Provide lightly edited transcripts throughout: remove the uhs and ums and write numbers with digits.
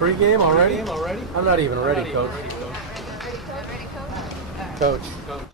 Pre-game already? I'm not even ready, coach. Ready, coach? Coach.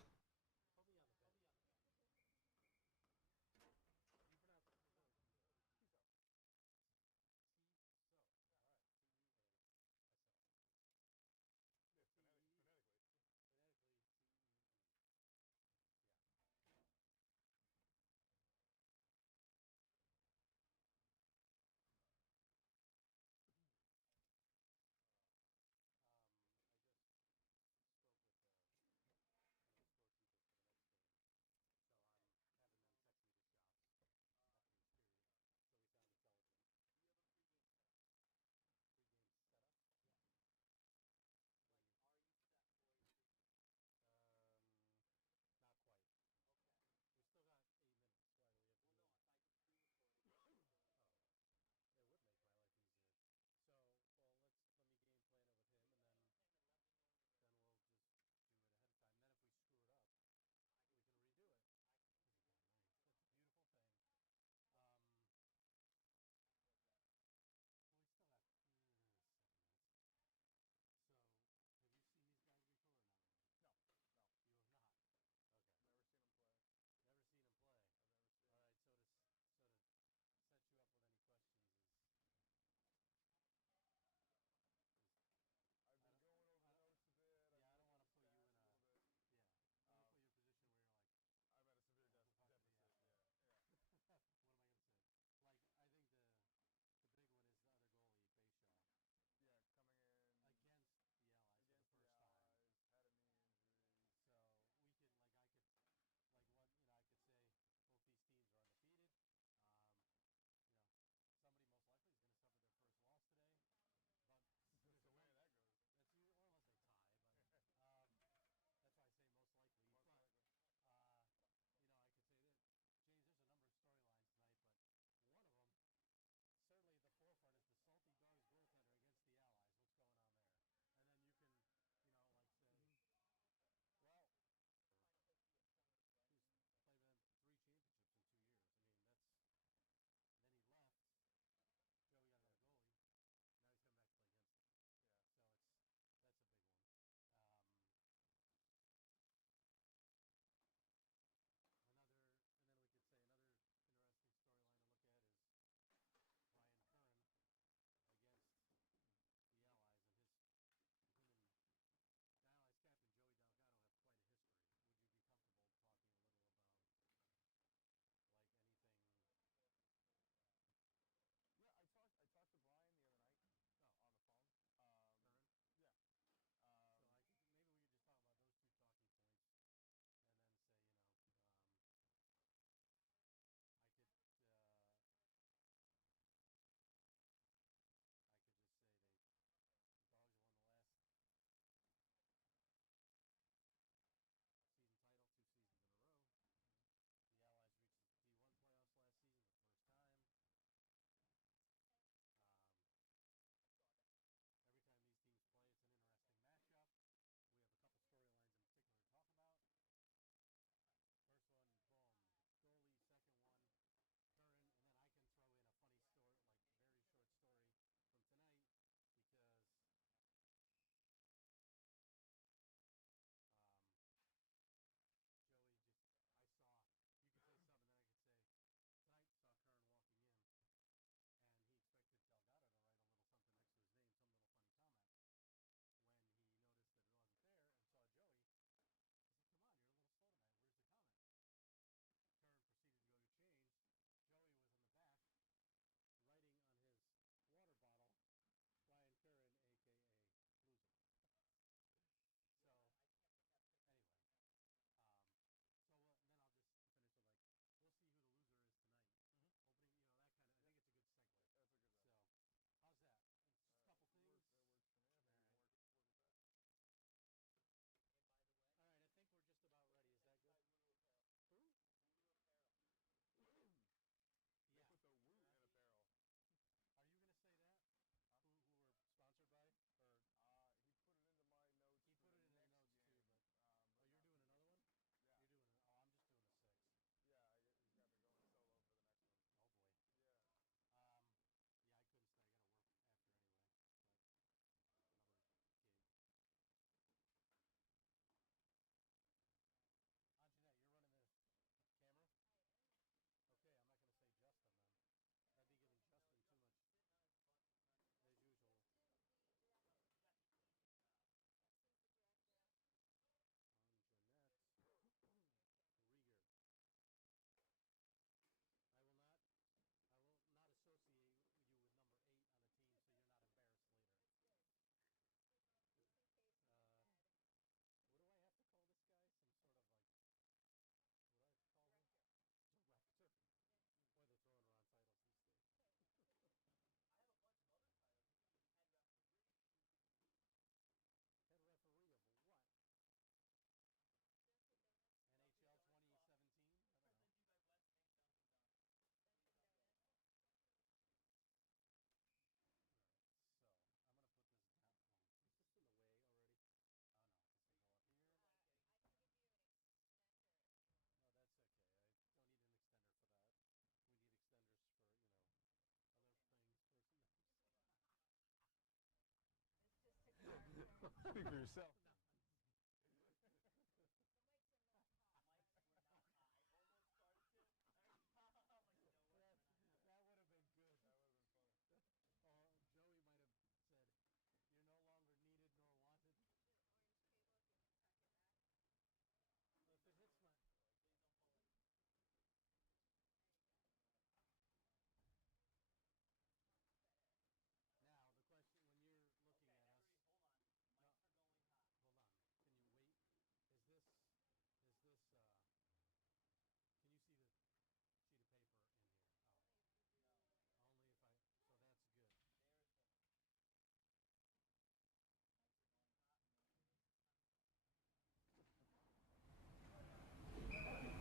for yourself.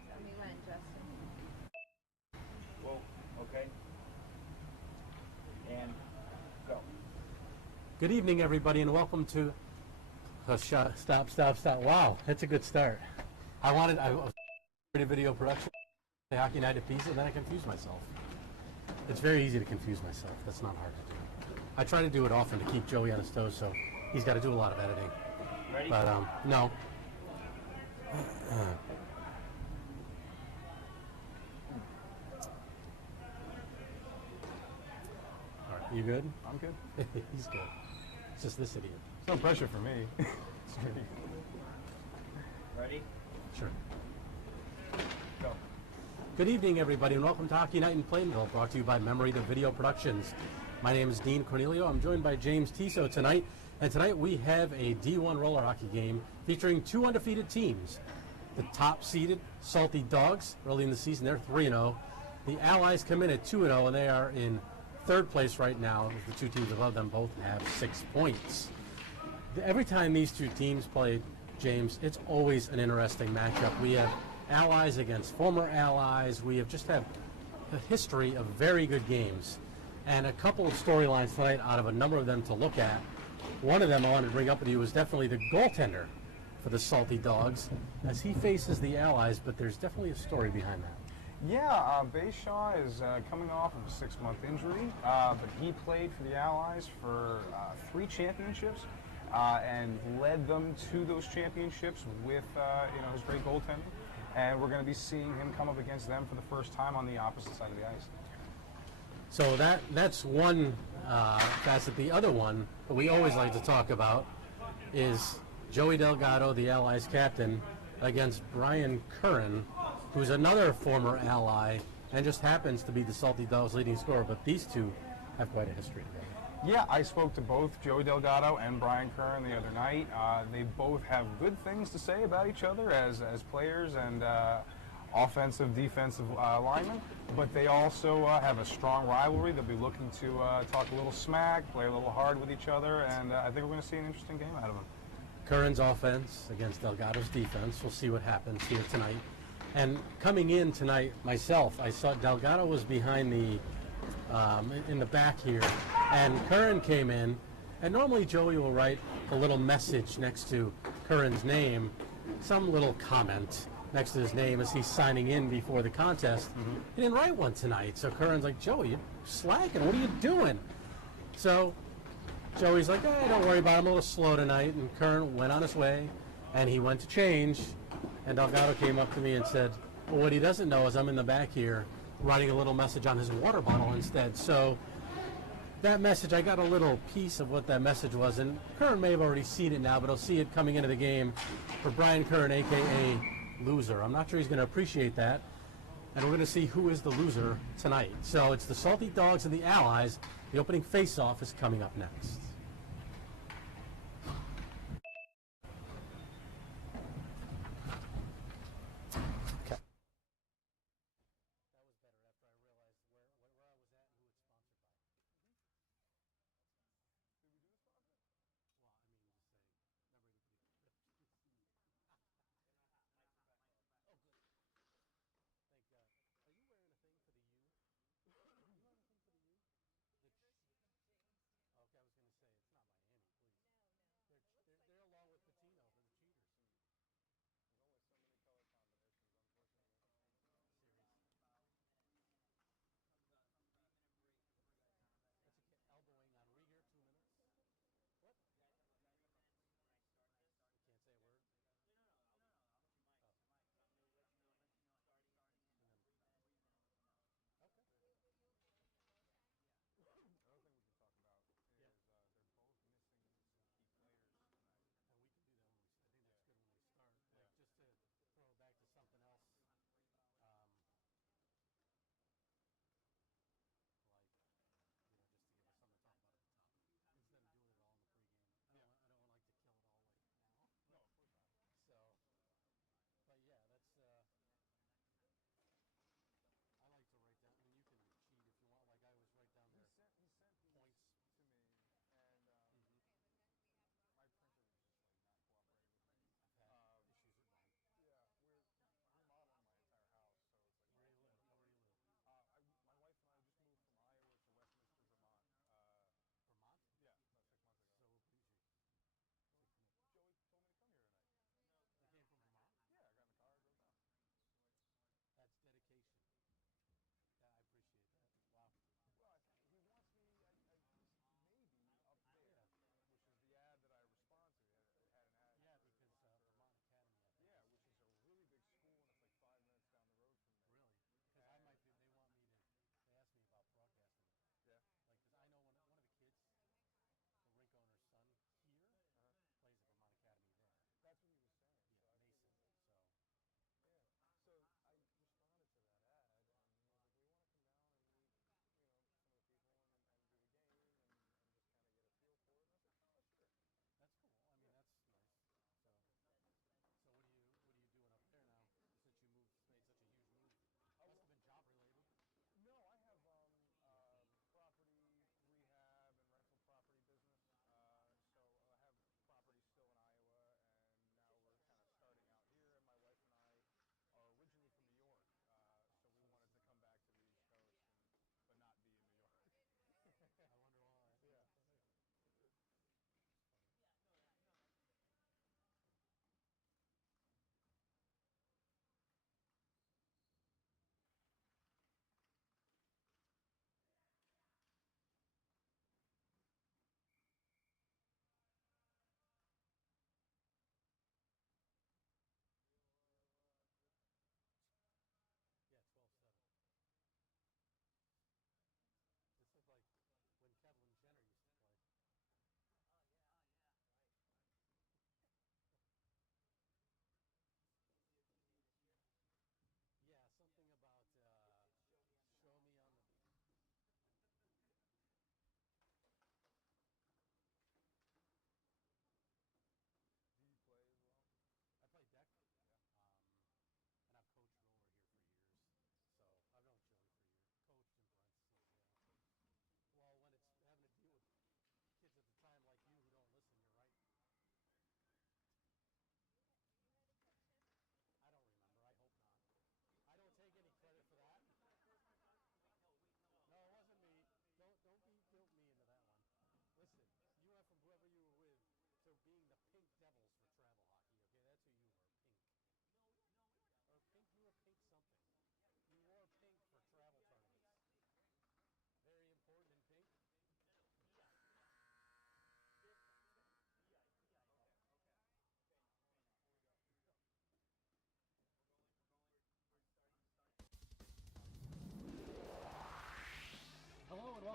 Tell me when, Justin. Whoa, okay. And go. Good evening, everybody, and welcome to. Stop. Wow, that's a good start. I was a video production, Hockey Night at Pizza, and then I confused myself. It's very easy to confuse myself. That's not hard to do. I try to do it often to keep Joey on his toes, so he's got to do a lot of editing. Ready? But, no. All right, you good? I'm good. He's good. It's just this idiot. It's no pressure for me. It's really- Ready? Sure. Go. Good evening, everybody, and welcome to Hockey Night in Plainville, brought to you by Memory the Video Productions. My name is Dean Cornelio. I'm joined by James Tiso tonight, and tonight we have a D1 roller hockey game featuring two undefeated teams. The top-seeded Salty Dogs, early in the season, they're 3-0. The Allies come in at 2-0, and they are in third place right now. The two teams above them both have 6 points. Every time these two teams play, James, it's always an interesting matchup. We have allies against former allies. We have just had a history of very good games and a couple of storylines tonight out of a number of them to look at. One of them I wanted to bring up with you was definitely the goaltender for the Salty Dogs as he faces the allies, but there's definitely a story behind that. Yeah, Bayshaw is coming off of a 6-month injury, but he played for the Allies for 3 championships and led them to those championships with his great goaltending. And we're going to be seeing him come up against them for the first time on the opposite side of the ice. So that's one facet. The other one that we always like to talk about is Joey Delgado, the Allies captain, against Brian Curran, who's another former ally and just happens to be the Salty Dogs' leading scorer. But these two have quite a history together. Yeah, I spoke to both Joey Delgado and Brian Curran the other night. They both have good things to say about each other as players and offensive, defensive linemen, but they also have a strong rivalry. They'll be looking to talk a little smack, play a little hard with each other, and I think we're going to see an interesting game out of them. Curran's offense against Delgado's defense. We'll see what happens here tonight. And coming in tonight, myself, I saw Delgado was behind the in the back here, and Curran came in. And normally Joey will write a little message next to Curran's name, some little comment next to his name as he's signing in before the contest. He didn't write one tonight, so Curran's like, Joey, you're slacking. What are you doing? So Joey's like, hey, don't worry about it. I'm a little slow tonight. And Curran went on his way, and he went to change. And Delgado came up to me and said, well, what he doesn't know is I'm in the back here writing a little message on his water bottle instead. So that message, I got a little piece of what that message was. And Curran may have already seen it now, but he'll see it coming into the game for Brian Curran, a.k.a. Loser. I'm not sure he's going to appreciate that. And we're going to see who is the loser tonight. So it's the Salty Dogs and the Allies. The opening face-off is coming up next. Okay. That was better after I realized where I was at and who it's sponsored by. Did we do the sponsor? Well, I mean, just saying. Remember to put it. Oh, good. Thank God. Are you wearing a thing for the U? You have a thing for the U? Okay, I was going to say.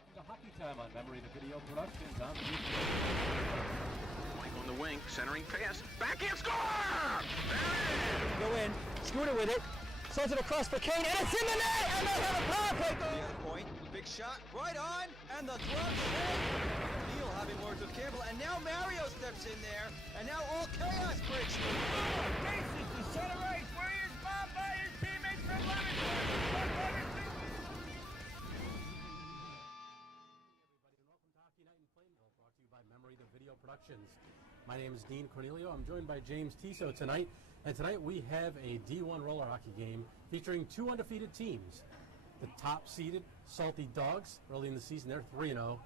welcome to Hockey Time on Memory the Video Productions. I'm Mike on the wing, centering pass, backhand score! Go in, Scooter with it, sends it across for Kane, and it's in the net, and they have a power play goal! The other point, big shot, right on, and the glove save. Neal having words with Campbell, and now Mario steps in there, and now all chaos breaks loose. Faces to center right, where he is bombed by his teammates from Levinson. Welcome to Hockey Night in Plainville, brought to you by Memory the Video Productions. My name is Dean Cornelio. I'm joined by James Tiso tonight, and tonight we have a D1 roller hockey game featuring two undefeated teams. The top-seeded Salty Dogs, early in the season, they're 3-0.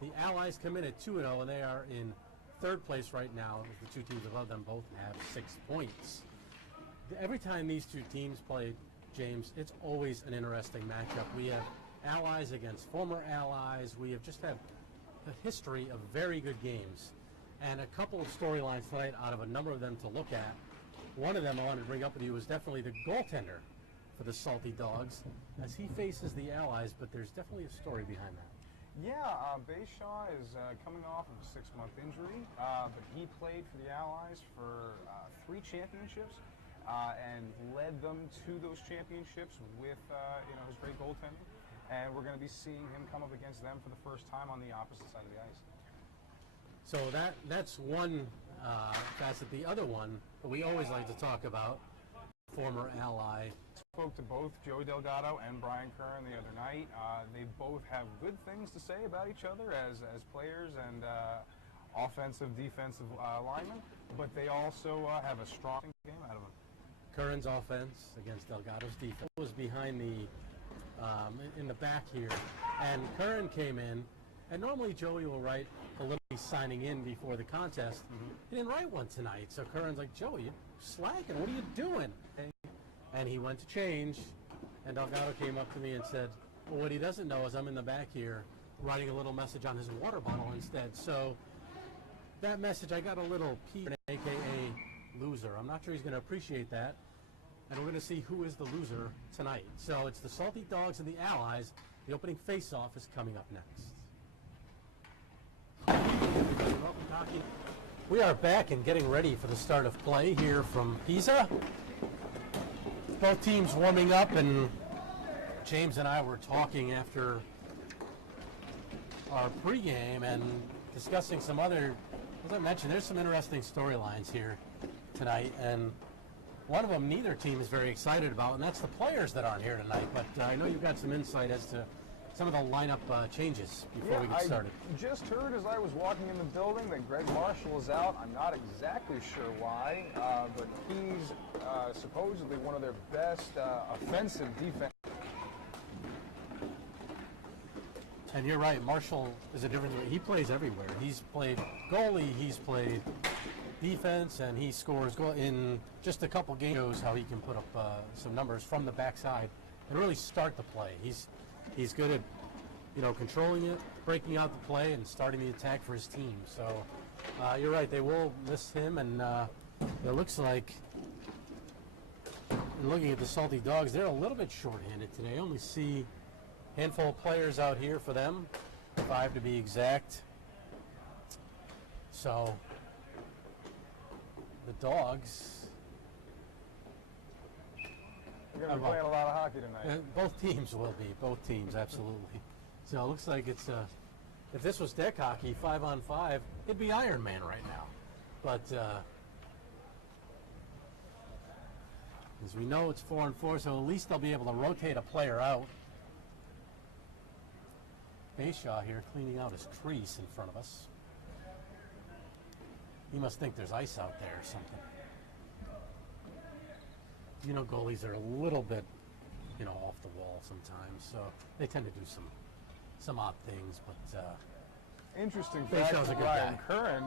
The Allies come in at 2-0, and they are in third place right now. The two teams above them both have 6 points. Every time these two teams play, James, it's always an interesting matchup. We have Allies against former Allies. We have just had a history of very good games and a couple of storylines tonight out of a number of them to look at. One of them I wanted to bring up with you was definitely the goaltender for the Salty Dogs as he faces the Allies, but there's definitely a story behind that. Yeah, Bayshaw is coming off of a 6-month injury, but he played for the Allies for 3 championships and led them to those championships with his great goaltending. And we're going to be seeing him come up against them for the first time on the opposite side of the ice. So that's one facet. The other one that we always like to talk about, former ally. Spoke to both Joey Delgado and Brian Kern the other night. They both have good things to say about each other as players and offensive, defensive linemen, but they also have a strong game out of them. Kern's offense against Delgado's defense was behind the in the back here, and Kern came in, and normally Joey will write a little signing in before the contest. He didn't write one tonight, so Kern's like, Joey, you're slacking, what are you doing? And he went to change, and Delgado came up to me and said, well, what he doesn't know is I'm in the back here writing a little message on his water bottle instead. So that message, I got a little P, aka loser. I'm not sure he's going to appreciate that. And we're going to see who is the loser tonight. So it's the Salty Dogs and the Allies. The opening face-off is coming up next. Welcome to Hockey. We are back and getting ready for the start of play here from Pisa. Both teams warming up, and James and I were talking after our pregame and discussing some other, as I mentioned, there's some interesting storylines here tonight, and one of them neither team is very excited about, and that's the players that aren't here tonight. But I know you've got some insight as to some of the lineup changes before we get started. I just heard as I was walking in the building that Greg Marshall is out. I'm not exactly sure why, but he's supposedly one of their best offensive defense. And you're right, Marshall is a different. He plays everywhere. He's played goalie, he's played defense, and he scores goal in just a couple games. Shows how he can put up some numbers from the backside and really start the play. He's good at controlling it, breaking out the play, and starting the attack for his team. So you're right, they will miss him, and it looks like, looking at the Salty Dogs, they're a little bit short-handed today. I only see a handful of players out here for them, 5 to be exact. So the Dogs, They're going to be playing a lot of hockey tonight. both teams will be, both teams, absolutely. So it looks like it's, if this was deck hockey, 5-on-5, it'd be Iron Man right now. But as we know, it's 4-on-4, so at least they'll be able to rotate a player out. Bayshaw here cleaning out his crease in front of us. He must think there's ice out there or something. Goalies are a little bit, off the wall sometimes, so they tend to do some odd things. But Interesting Bayshaw's fact a of good Brian guy. Kern,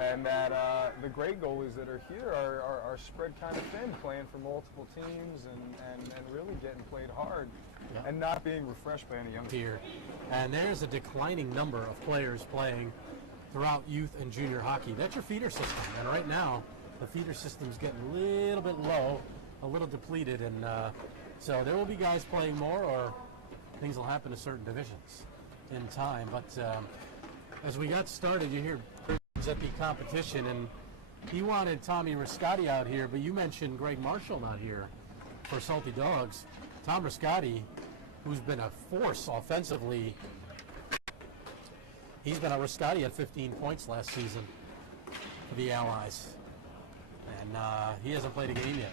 and that the great goalies that are here are spread kind of thin, playing for multiple teams and really getting played hard, and not being refreshed by any young here, and there's a declining number of players playing throughout youth and junior hockey. That's your feeder system, and right now the feeder system's getting a little bit low, a little depleted, and so there will be guys playing more or things will happen to certain divisions in time. But as we got started, you hear at the competition, and he wanted Tommy Riscotti out here, but you mentioned Greg Marshall not here for Salty Dogs. Tom Riscotti, who's been a force offensively, he's been a Riscotti at 15 points last season for the Allies, and he hasn't played a game yet.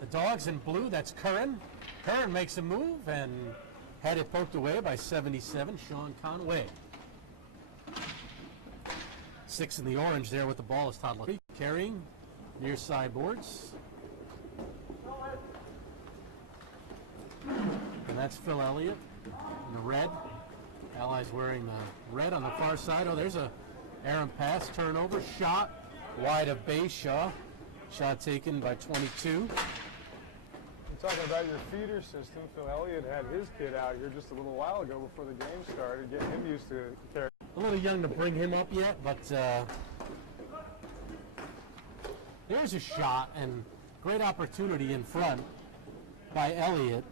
The Dogs in blue, that's Curran. Curran makes a move and had it poked away by 77, Sean Conway. 6 in the orange there with the ball is Todd Latry carrying near sideboards. And that's Phil Elliott in the red. Allies wearing the red on the far side. Oh, there's a errant pass, turnover, shot wide of Bayshaw. Shot taken by 22. You're talking about your feeder system. Phil Elliott had his kid out here just a little while ago before the game started, getting him used to carry. A little young to bring him up yet, but there's a shot and great opportunity in front by Elliott.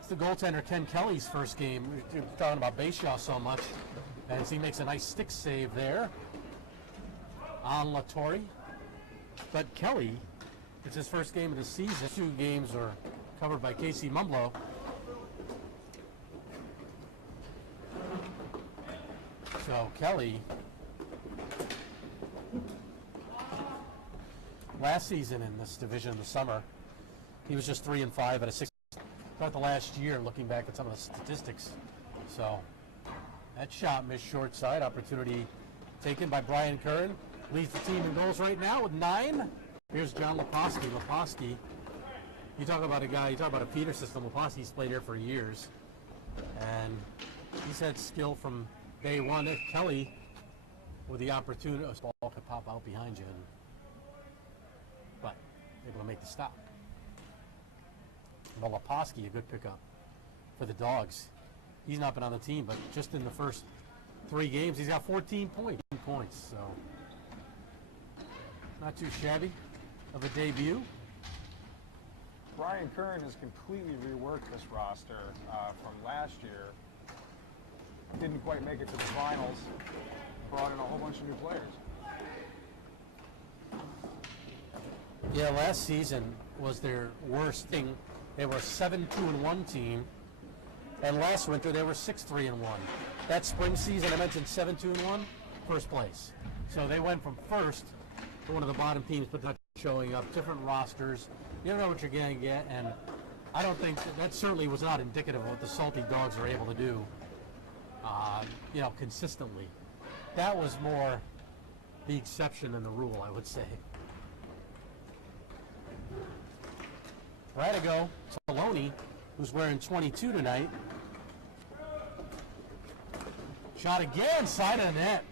It's the goaltender Ken Kelly's first game. We're talking about Bayshaw so much, and he makes a nice stick save there on Latry. But Kelly, it's his first game of the season. 2 games are covered by Casey Mumblow. So Kelly, last season in this division in the summer, he was just 3-5 at a 6. Throughout the last year, looking back at some of the statistics. So that shot missed short side. Opportunity taken by Brian Curran. Leads the team in goals right now with 9. Here's John Leposki. Leposki, you talk about a guy, you talk about a feeder system. Leposki's played here for years, and he's had skill from day one. If Kelly, with the opportunity, a ball could pop out behind you, but able to make the stop. But Leposki, a good pickup for the Dogs. He's not been on the team, but just in the first 3 games, he's got 14 points. So not too shabby of a debut. Brian Curran has completely reworked this roster from last year. Didn't quite make it to the finals. Brought in a whole bunch of new players. Yeah, last season was their worst thing. They were a 7-2-1 team, and last winter they were 6-3-1. That spring season I mentioned 7-2-1, first place. So they went from first to one of the bottom teams, but not showing up. Different rosters. You don't know what you're going to get, and I don't think that certainly was not indicative of what the Salty Dogs are able to do. Consistently. That was more the exception than the rule, I would say. Right to go, Saloni, who's wearing 22 tonight. Shot again, side of the net.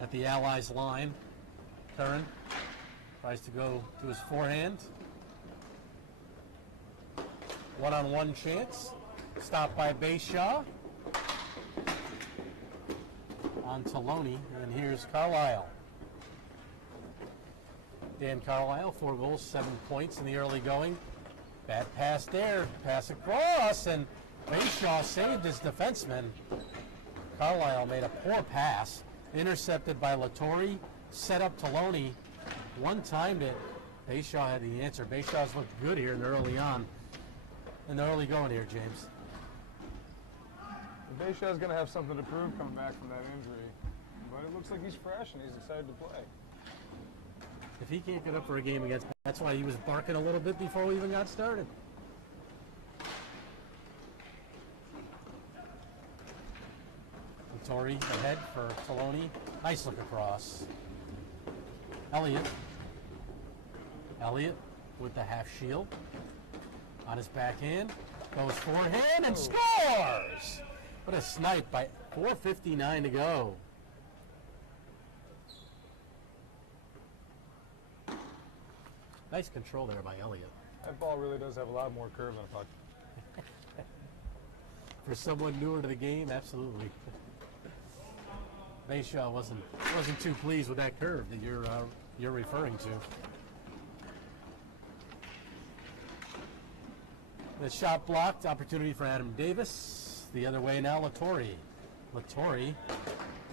At the Allies line, Curran tries to go to his forehand. One-on-one chance. Stopped by Bayshaw. On Taloni, and here's Carlisle. Dan Carlisle, 4 goals, 7 points in the early going. Bad pass there, pass across, and Bayshaw saved his defenseman. Carlisle made a poor pass, intercepted by Latry, set up Taloni, one-timed it. Bayshaw had the answer. Bayshaw's looked good here in the early going here, James. Bayshaw's going to have something to prove coming back from that injury, but it looks like he's fresh and he's excited to play. If he can't get up for a game against, that's why he was barking a little bit before we even got started. Latry ahead for Taloni. Nice look across. Elliott with the half shield on his backhand. Goes forehand and scores! What a snipe by 4:59 to go. Nice control there by Elliott. That ball really does have a lot more curve than a puck. For someone newer to the game, absolutely. Bayshaw wasn't too pleased with that curve that you're referring to. The shot blocked. Opportunity for Adam Davis. The other way now, Latore. Latore,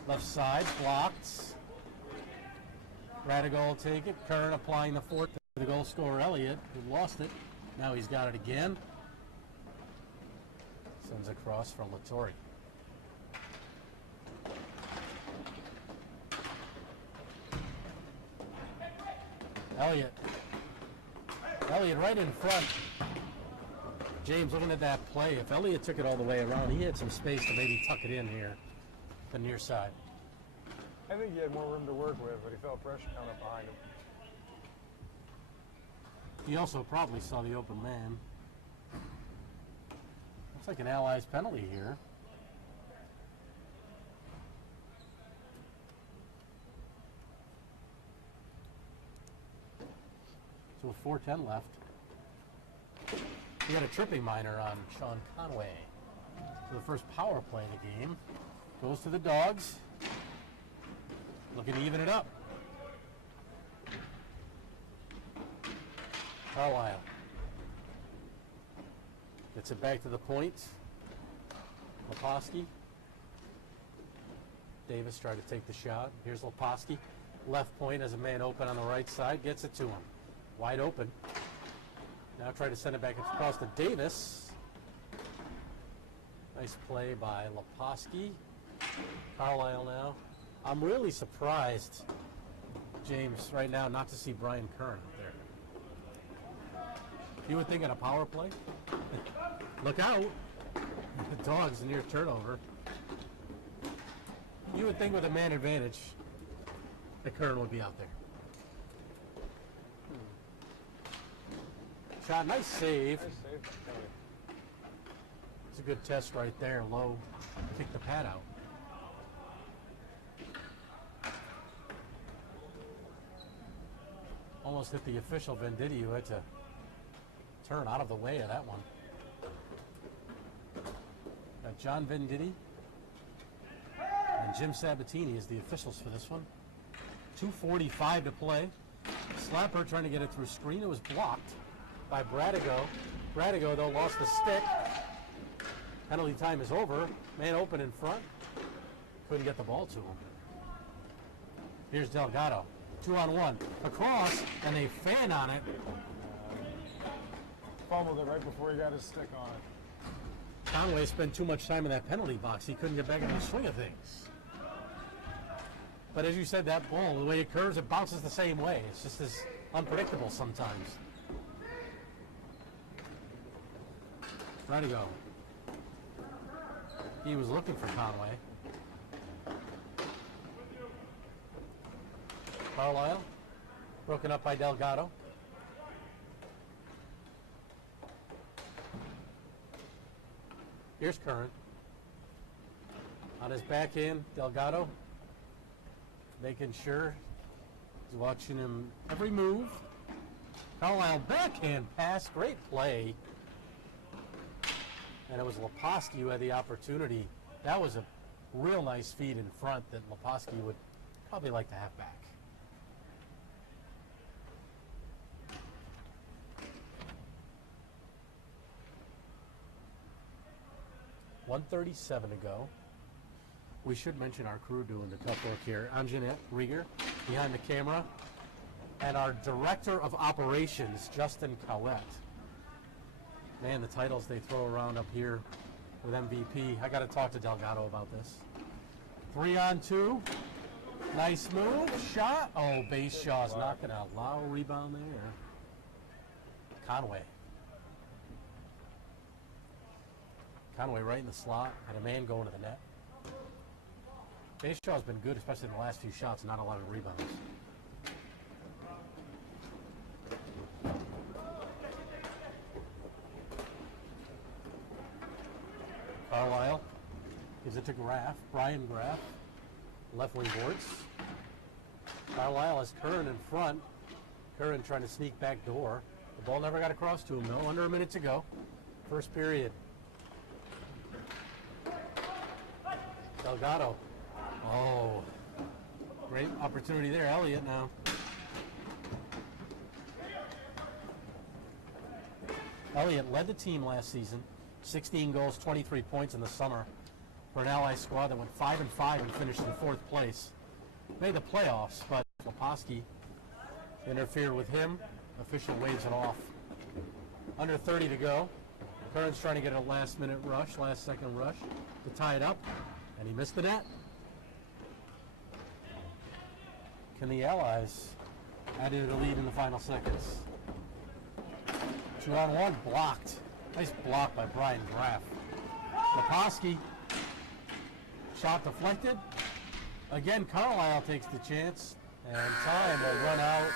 left side, blocked. Radigal will take it. Curran applying the fourth to the goal scorer, Elliott, who lost it. Now he's got it again. Sends across from Latore. Elliott. Elliott right in front. James, looking at that play, if Elliott took it all the way around, he had some space to maybe tuck it in here, the near side. I think he had more room to work with, but he felt pressure coming up behind him. He also probably saw the open man. Looks like an Allies penalty here. So 4:10 left. We got a tripping minor on Sean Conway. So the first power play in the game goes to the Dogs. Looking to even it up. Carlisle gets it back to the point. Leposki. Davis tried to take the shot. Here's Leposki. Left point as a man open on the right side. Gets it to him. Wide open. Now try to send it back across to Davis. Nice play by Leposki. Carlisle now. I'm really surprised, James, right now not to see Brian Curran up there. You would think on a power play. Look out. The Dogs near turnover. You would think with a man advantage that Curran would be out there. Shot, nice save. Nice save by Kelly. It's a good test right there. Low, kick the pad out. Almost hit the official Vidiu. Had to turn out of the way of that one. Got John Venditti and Jim Sabatini as the officials for this one. 2:45 to play. Slapper trying to get it through screen. It was blocked by Bradigo. Bradigo, though, lost the stick. Penalty time is over. Man open in front. Couldn't get the ball to him. Here's Delgado. 2-on-1. Across, and they fan on it. Fumbled it right before he got his stick on it. Conway spent too much time in that penalty box. He couldn't get back into the swing of things. But as you said, that ball, the way it curves, it bounces the same way. It's just as unpredictable sometimes. Bradigo. He was looking for Conway. Carlisle, broken up by Delgado. Here's Curran. On his backhand, Delgado, making sure he's watching him every move. Carlisle backhand pass, great play. And it was Leposki who had the opportunity. That was a real nice feed in front that Leposki would probably like to have back. .137 to go. We should mention our crew doing the tough work here. Anjanette Rieger behind the camera. And our Director of Operations, Justin Cowett. Man, the titles they throw around up here with MVP. I got to talk to Delgado about this. 3-on-2. Nice move. Shot. Oh, Bayshaw's knocking out. Low rebound there. Conway. Conway right in the slot. Had a man going to the net. Bayshaw's been good, especially in the last few shots. Not a lot of rebounds. Carlisle gives it to Graff. Brian Graff. Left wing boards. Carlisle has Curran in front. Curran trying to sneak back door. The ball never got across to him, though. Under a minute to go. First period. Delgado. Oh, great opportunity there. Elliott now. Elliott led the team last season, 16 goals, 23 points in the summer, for an Ally squad that went 5-5 and finished in 4th place. Made the playoffs, but Leposki interfered with him. Official waves it off. Under 30 to go. Curran's trying to get a last-minute rush, last-second rush to tie it up, and he missed the net. Can the Allies add to the lead in the final seconds? 2-on-1, blocked. Nice block by Brian Graff. Leposki, shot deflected. Again, Carlisle takes the chance, and time will run out.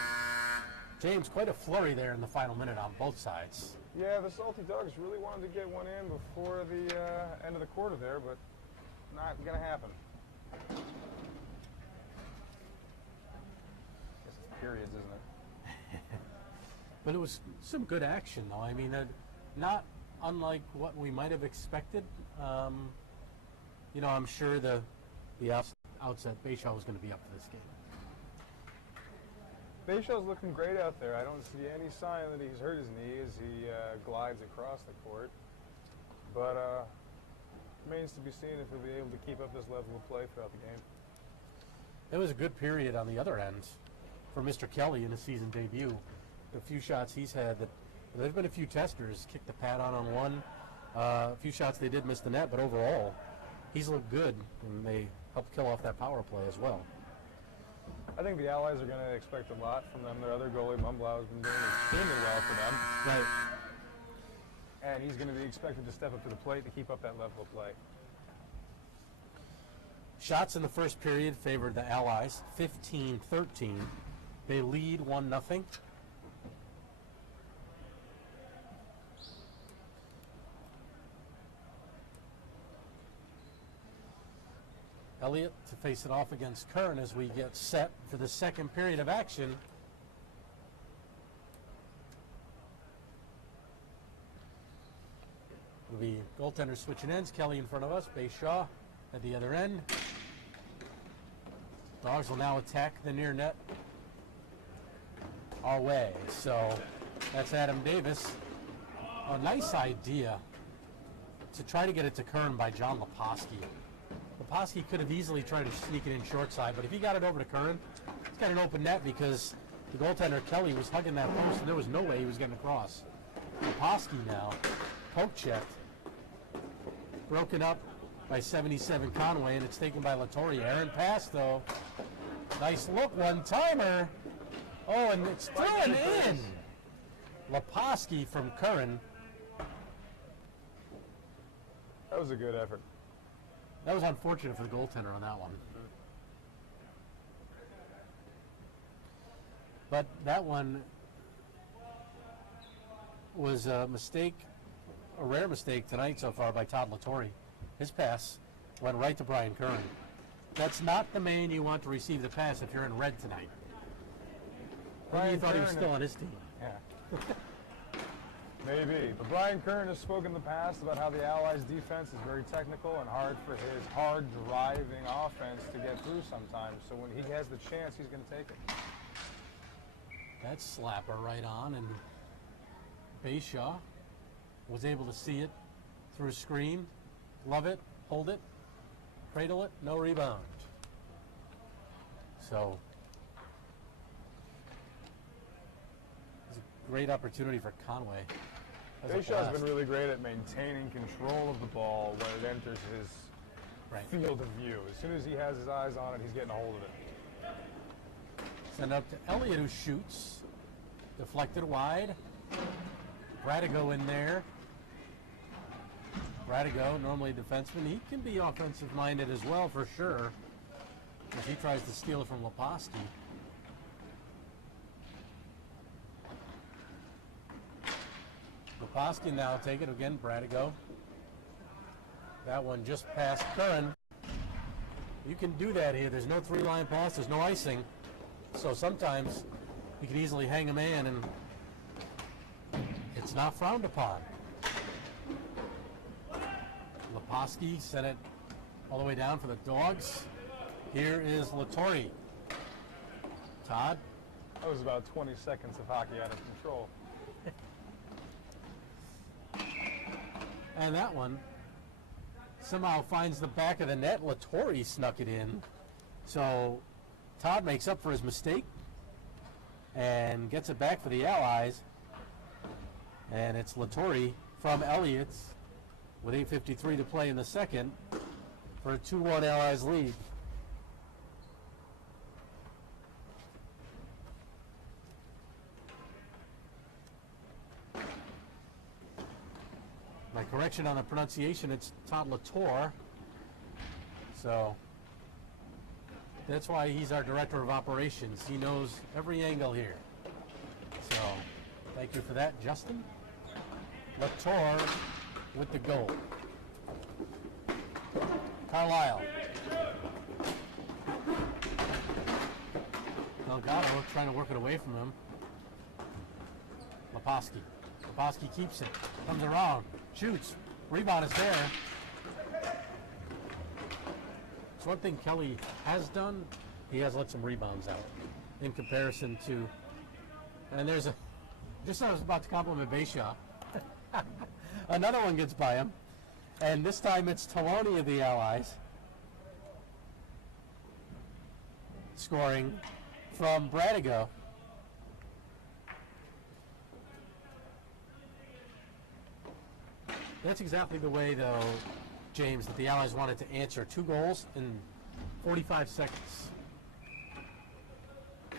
James, quite a flurry there in the final minute on both sides. Yeah, the Salty Dogs really wanted to get one in before the end of the quarter there, but not going to happen. Guess it's periods, isn't it? But it was some good action, though. I mean, not unlike what we might have expected. You know, I'm sure the outset Bayshall was going to be up for this game. Bayshall's looking great out there. I don't see any sign that he's hurt his knee as he glides across the court. But remains to be seen if he'll be able to keep up this level of play throughout the game. It was a good period on the other end for Mr. Kelly in his season debut. The few shots he's had, there's been a few testers, kicked the pad on one. A few shots they did miss the net, but overall, he's looked good, and they helped kill off that power play as well. I think the Allies are going to expect a lot from them. Their other goalie, Mumblau, has been doing extremely well for them. Right. And he's going to be expected to step up to the plate to keep up that level of play. Shots in the first period favored the Allies, 15-13. They lead 1-0. Elliott to face it off against Kern as we get set for the second period of action. It'll be goaltender switching ends. Kelly in front of us, Bayshaw at the other end. Dogs will now attack the near net our way. So that's Adam Davis. A nice idea to try to get it to Kern by John Leposki. Leposki could have easily tried to sneak it in short side, but if he got it over to Curran, he's got an open net because the goaltender Kelly was hugging that post and there was no way he was getting across. Leposki now, poke checked, broken up by 77 Conway, and it's taken by Latore. Aaron pass though. Nice look, one-timer. Oh, and it's thrown in. Leposki from Curran. That was a good effort. That was unfortunate for the goaltender on that one. But that one was a mistake, a rare mistake tonight so far by Todd Latore. His pass went right to Brian Curran. That's not the man you want to receive the pass if you're in red tonight. Maybe you thought he was still on his team. Yeah. Maybe. But Brian Kern has spoken in the past about how the Allies' defense is very technical and hard for his hard driving offense to get through sometimes. So when he has the chance, he's going to take it. That slapper right on, and Bayshaw was able to see it through a screen, love it, hold it, cradle it, no rebound. So it's a great opportunity for Conway. Bayshaw's been really great at maintaining control of the ball when it enters his field of view. As soon as he has his eyes on it, he's getting a hold of it. Send up to Elliott, who shoots. Deflected wide. Bradigo in there. Bradigo, normally defenseman. He can be offensive-minded as well, for sure, as he tries to steal it from Leposki. Leposki now take it again. Bradigo. That one just past Curran. You can do that here. There's no three-line pass. There's no icing. So sometimes you can easily hang a man, and it's not frowned upon. Leposki sent it all the way down for the Dogs. Here is Latore. Todd. That was about 20 seconds of hockey out of control. And that one somehow finds the back of the net. Latore snuck it in. So Todd makes up for his mistake and gets it back for the Allies. And it's Latore from Elliott's with 8:53 to play in the second for a 2-1 Allies lead. My correction on the pronunciation, it's Todd Latore. So that's why he's our director of operations. He knows every angle here. So thank you for that, Justin. Latore with the goal. Carlisle. Delgado trying to work it away from him. Leposki. Leposki keeps it. Comes around. Shoots. Rebound is there. It's one thing Kelly has done. He has let some rebounds out in comparison to. And there's a. Just I was about to compliment Bayshaw. Another one gets by him. And this time it's Taloni of the Allies scoring from Bradigo. That's exactly the way, though, James, that the Allies wanted to answer 2 goals in 45 seconds.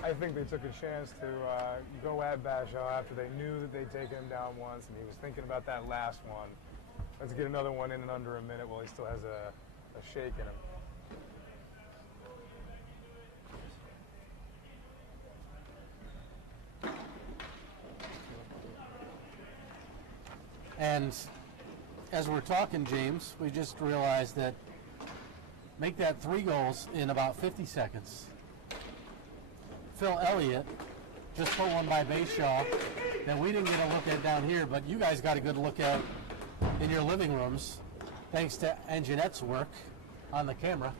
I think they took a chance to go at Bashaw after they knew that they'd taken him down once, and he was thinking about that last one. Let's get another one in under a minute while he still has a shake in him. And as we're talking, James, we just realized that make that 3 goals in about 50 seconds. Phil Elliott just put one by Bayshaw that we didn't get a look at down here, but you guys got a good look at in your living rooms, thanks to Anjanette's work on the camera.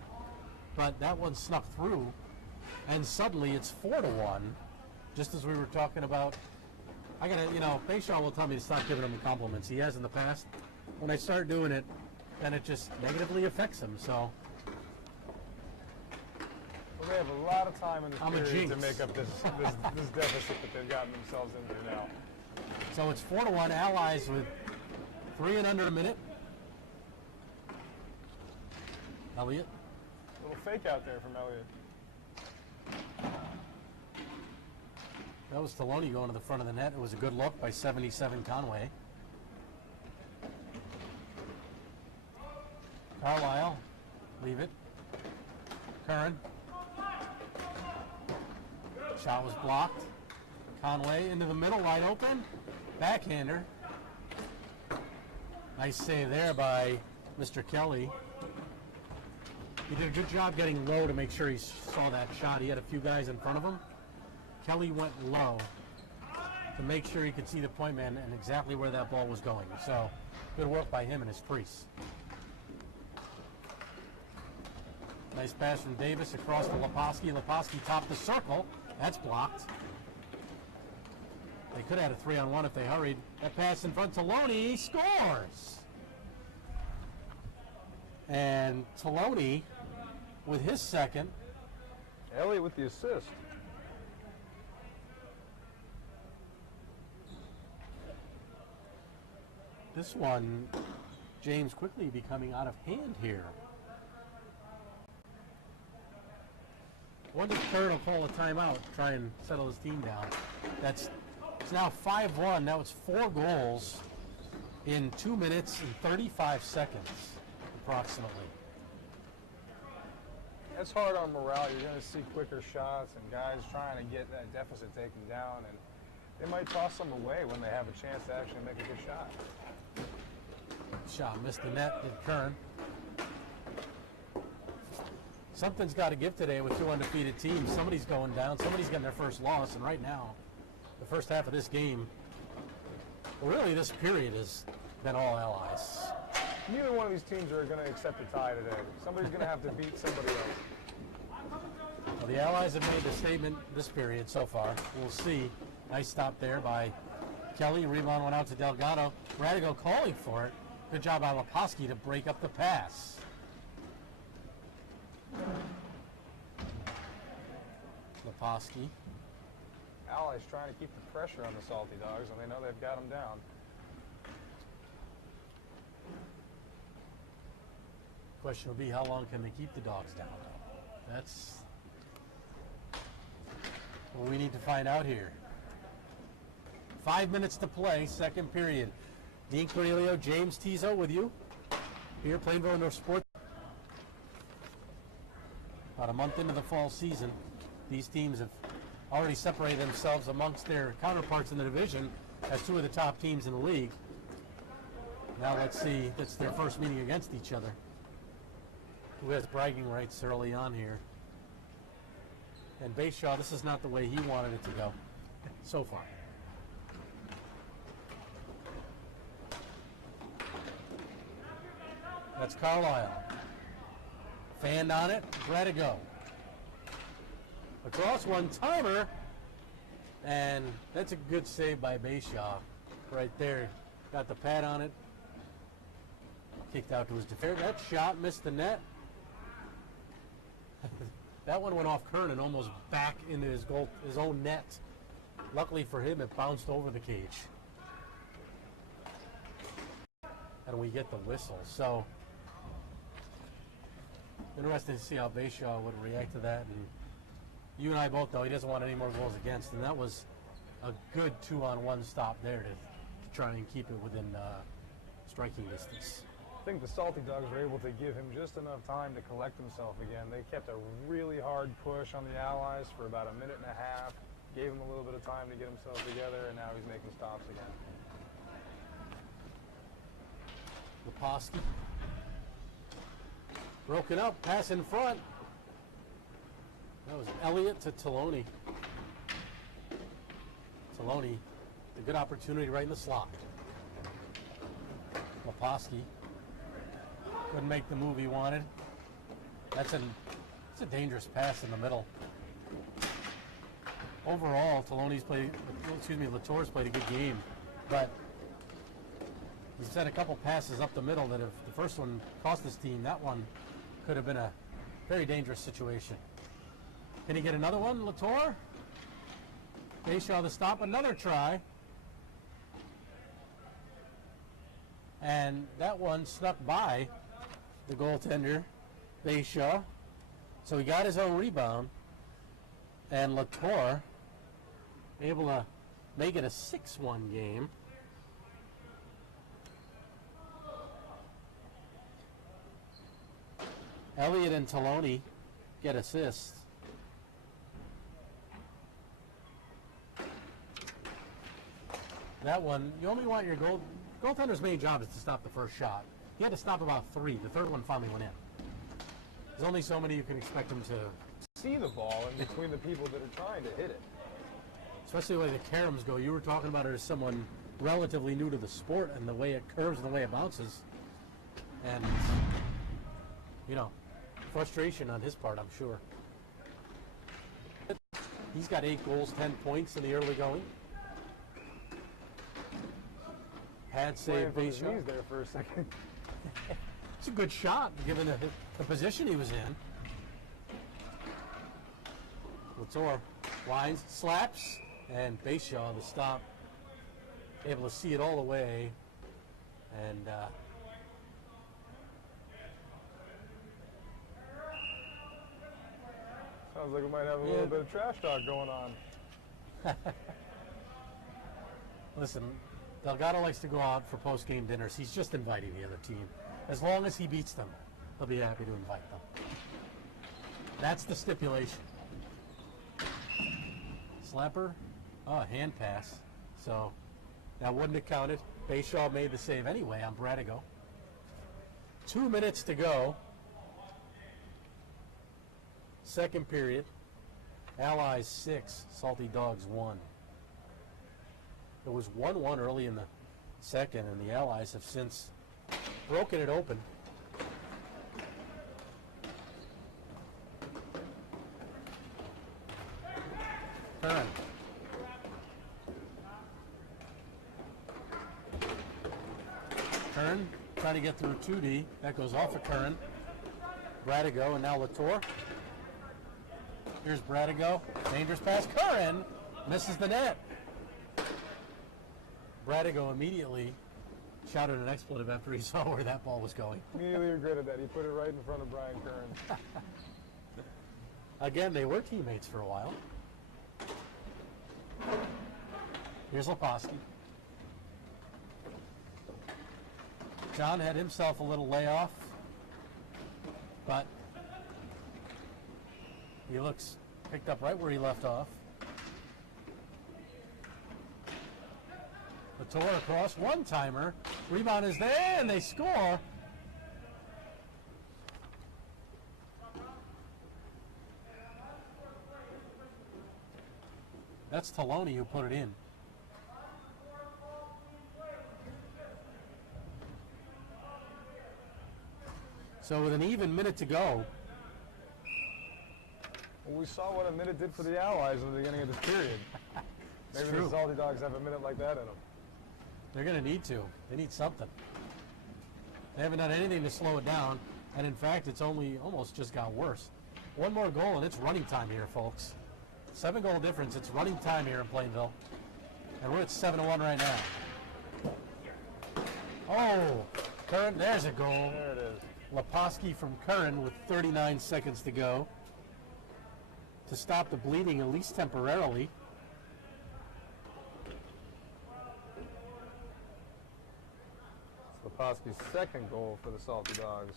But that one snuck through, and suddenly it's 4-1, just as we were talking about. I gotta, Bayshaw will tell me to stop giving him compliments. He has in the past. When I start doing it, then it just negatively affects him. So Well, they have a lot of time in the I'm a period to jinx. make up this deficit that they've gotten themselves into now. So it's 4-1 Allies with 3 in under a minute. Elliott. A little fake out there from Elliott. That was Taloni going to the front of the net. It was a good look by 77 Conway. Carlisle. Leave it. Curran. Shot was blocked. Conway into the middle, wide open. Backhander. Nice save there by Mr. Kelly. He did a good job getting low to make sure he saw that shot. He had a few guys in front of him. Kelly went low to make sure he could see the point man and exactly where that ball was going. So good work by him and his crease. Nice pass from Davis across to Leposki. Leposki topped the circle. That's blocked. They could have had a 3-on-1 if they hurried. That pass in front. Taloni scores. And Taloni with his second. Elliott with the assist. This one, James, quickly becoming out of hand here. Wonder if Curran will call a timeout, try and settle his team down. It's now 5-1. Now it's 4 goals in 2 minutes and 35 seconds, approximately. That's hard on morale. You're going to see quicker shots and guys trying to get that deficit taken down, and they might toss them away when they have a chance to actually make a good shot. Shot missed the net, did Curran. Something's got to give today with 2 undefeated teams. Somebody's going down. Somebody's getting their first loss, and right now, the first half of this game, well, really this period has been all Allies. neither one of these teams are going to accept a tie today. Somebody's going to have to beat somebody else. Well, the Allies have made the statement this period so far. We'll see. Nice stop there by Kelly. Rebound went out to Delgado. Radigo calling for it. Good job by Leposki to break up the pass. Leposki. Allies trying to keep the pressure on the Salty Dogs, and they know they've got them down. Question will be, how long can they keep the Dogs down? That's what we need to find out here. 5 minutes to play, second period. Dean Cornelio, James Tiso with you here, Plainville Indoor Sports. About a month into the fall season, these teams have already separated themselves amongst their counterparts in the division as two of the top teams in the league. Now let's see, it's their first meeting against each other. Who has bragging rights early on here? And Bayshaw, this is not the way he wanted it to go so far. That's Carlisle. Fanned on it, ready to go. Across one timer, and that's a good save by Bayshaw right there. Got the pad on it. Kicked out to his defender. That shot missed the net. That one went off Kernan, almost back into his own net. Luckily for him, it bounced over the cage. And we get the whistle. So, interesting to see how Bayshaw would react to that. And you and I both know he doesn't want any more goals against. And that was a good 2-on-1 stop there to try and keep it within striking distance. I think the Salty Dogs were able to give him just enough time to collect himself again. They kept a really hard push on the Allies for about a minute and a half, gave him a little bit of time to get himself together, and now he's making stops again. Leposki. Broken up, pass in front. That was Elliott to Taloni. Taloni, a good opportunity right in the slot. Leposki couldn't make the move he wanted. It's a dangerous pass in the middle. Overall, Latour's played a good game, but he's had a couple passes up the middle that if the first one cost his team, that one could have been a very dangerous situation. Can he get another one, Latour? Bayshaw to stop, another try. And that one snuck by the goaltender, Bayshaw. So he got his own rebound. And Latour able to make it a 6-1 game. Elliott and Taloni get assists. That one, you only want your goaltender's main job is to stop the first shot. He had to stop about 3. The third one finally went in. There's only so many you can expect him to see the ball in between the people that are trying to hit it. Especially the way the caroms go. You were talking about it as someone relatively new to the sport and the way it curves and the way it bounces. And, frustration on his part, I'm sure. He's got 8 goals, 10 points in the early going. Pad save Bayshaw. Knees there for a second. It's a good shot, given the position he was in. Latour winds, slaps, and Bayshaw, the stop, able to see it all the way. And sounds like we might have a little bit of trash talk going on. Listen, Delgado likes to go out for post-game dinners. He's just inviting the other team. As long as he beats them, he'll be happy to invite them. That's the stipulation. Slapper, hand pass. So that wouldn't have counted. Bayshaw made the save anyway on Bradigo. 2 minutes to go. Second period. Allies 6, Salty Dogs 1. It was 1-1 early in the second, and the Allies have since broken it open. Curran. Curran trying to get through 2D. That goes off of Curran. Bradigo and now Latour. Here's Bradigo. Dangerous pass. Curran misses the net. Bradigo immediately shouted an expletive after he saw where that ball was going. Immediately regretted that. He put it right in front of Brian Curran. Again, they were teammates for a while. Here's Leposki. John had himself a little layoff, but he looks picked up right where he left off. Latour across, one-timer. Rebound is there, and they score. That's Taloni who put it in. So with an even minute to go, Well, we saw what a minute did for the Allies in the beginning of this period. Maybe true. the Salty Dogs have a minute like that in them. they're going to need to. They need something. They haven't done anything to slow it down, and in fact, it's only almost just got worse. One more goal, and it's running time here, folks. 7-goal difference. It's running time here in Plainville, and we're at 7-1 right now. Oh, Curran, there's a goal. There it is. Leposki from Curran with 39 seconds to go to stop the bleeding, at least temporarily. Leposki's second goal for the Salty Dogs.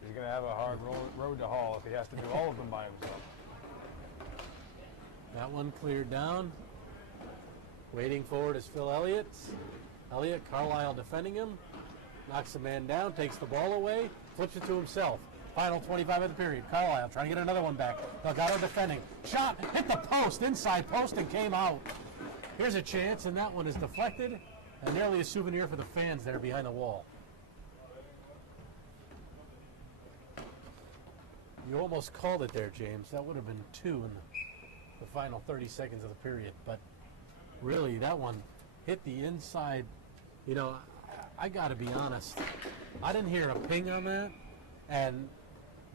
He's going to have a hard road to haul if he has to do all of them by himself. That one cleared down. Waiting forward is Phil Elliott. Elliott, Carlisle defending him. Knocks the man down, takes the ball away, flips it to himself. Final 25 of the period. Carlisle trying to get another one back. Delgado defending. Shot, hit the post, inside post, and came out. Here's a chance, and that one is deflected. And nearly a souvenir for the fans there behind the wall. You almost called it there, James. That would have been 2 in the final 30 seconds of the period. But really, that one hit the inside. You know, I got to be honest. I didn't hear a ping on that. And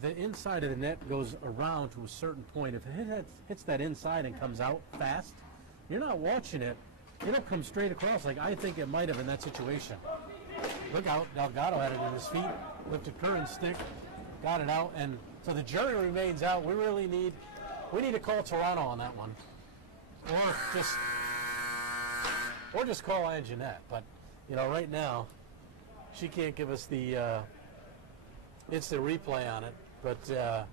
the inside of the net goes around to a certain point. If it hits that inside and comes out fast, you're not watching it. It'll come straight across like I think it might have in that situation. Look out. Delgado had it in his feet. Lifted Curran's stick. Got it out. And so the jury remains out. We need to call Toronto on that one. Or just call Anjanette. But, you know, right now, she can't give us the instant replay on it. But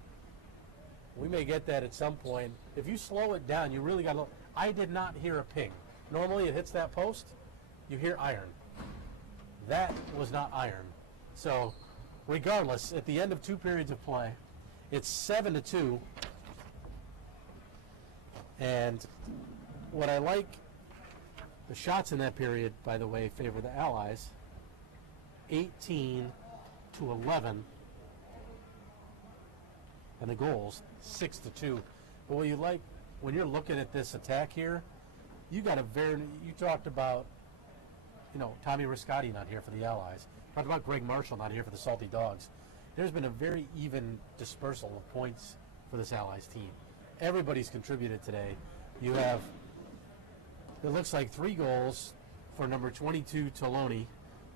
we may get that at some point. If you slow it down, you really got to look. I did not hear a ping. Normally it hits that post, you hear iron. That was not iron. So, regardless, at the end of 2 periods of play, it's 7-2. And what I like, the shots in that period, by the way, favor the Allies. 18-11. And the goals, 6-2. But what you like, when you're looking at this attack here, you talked about, you know, Tommy Riscotti not here for the Allies. Talked about Greg Marshall not here for the Salty Dogs. There's been a very even dispersal of points for this Allies team. Everybody's contributed today. You have, it looks like 3 goals for number 22, Taloni,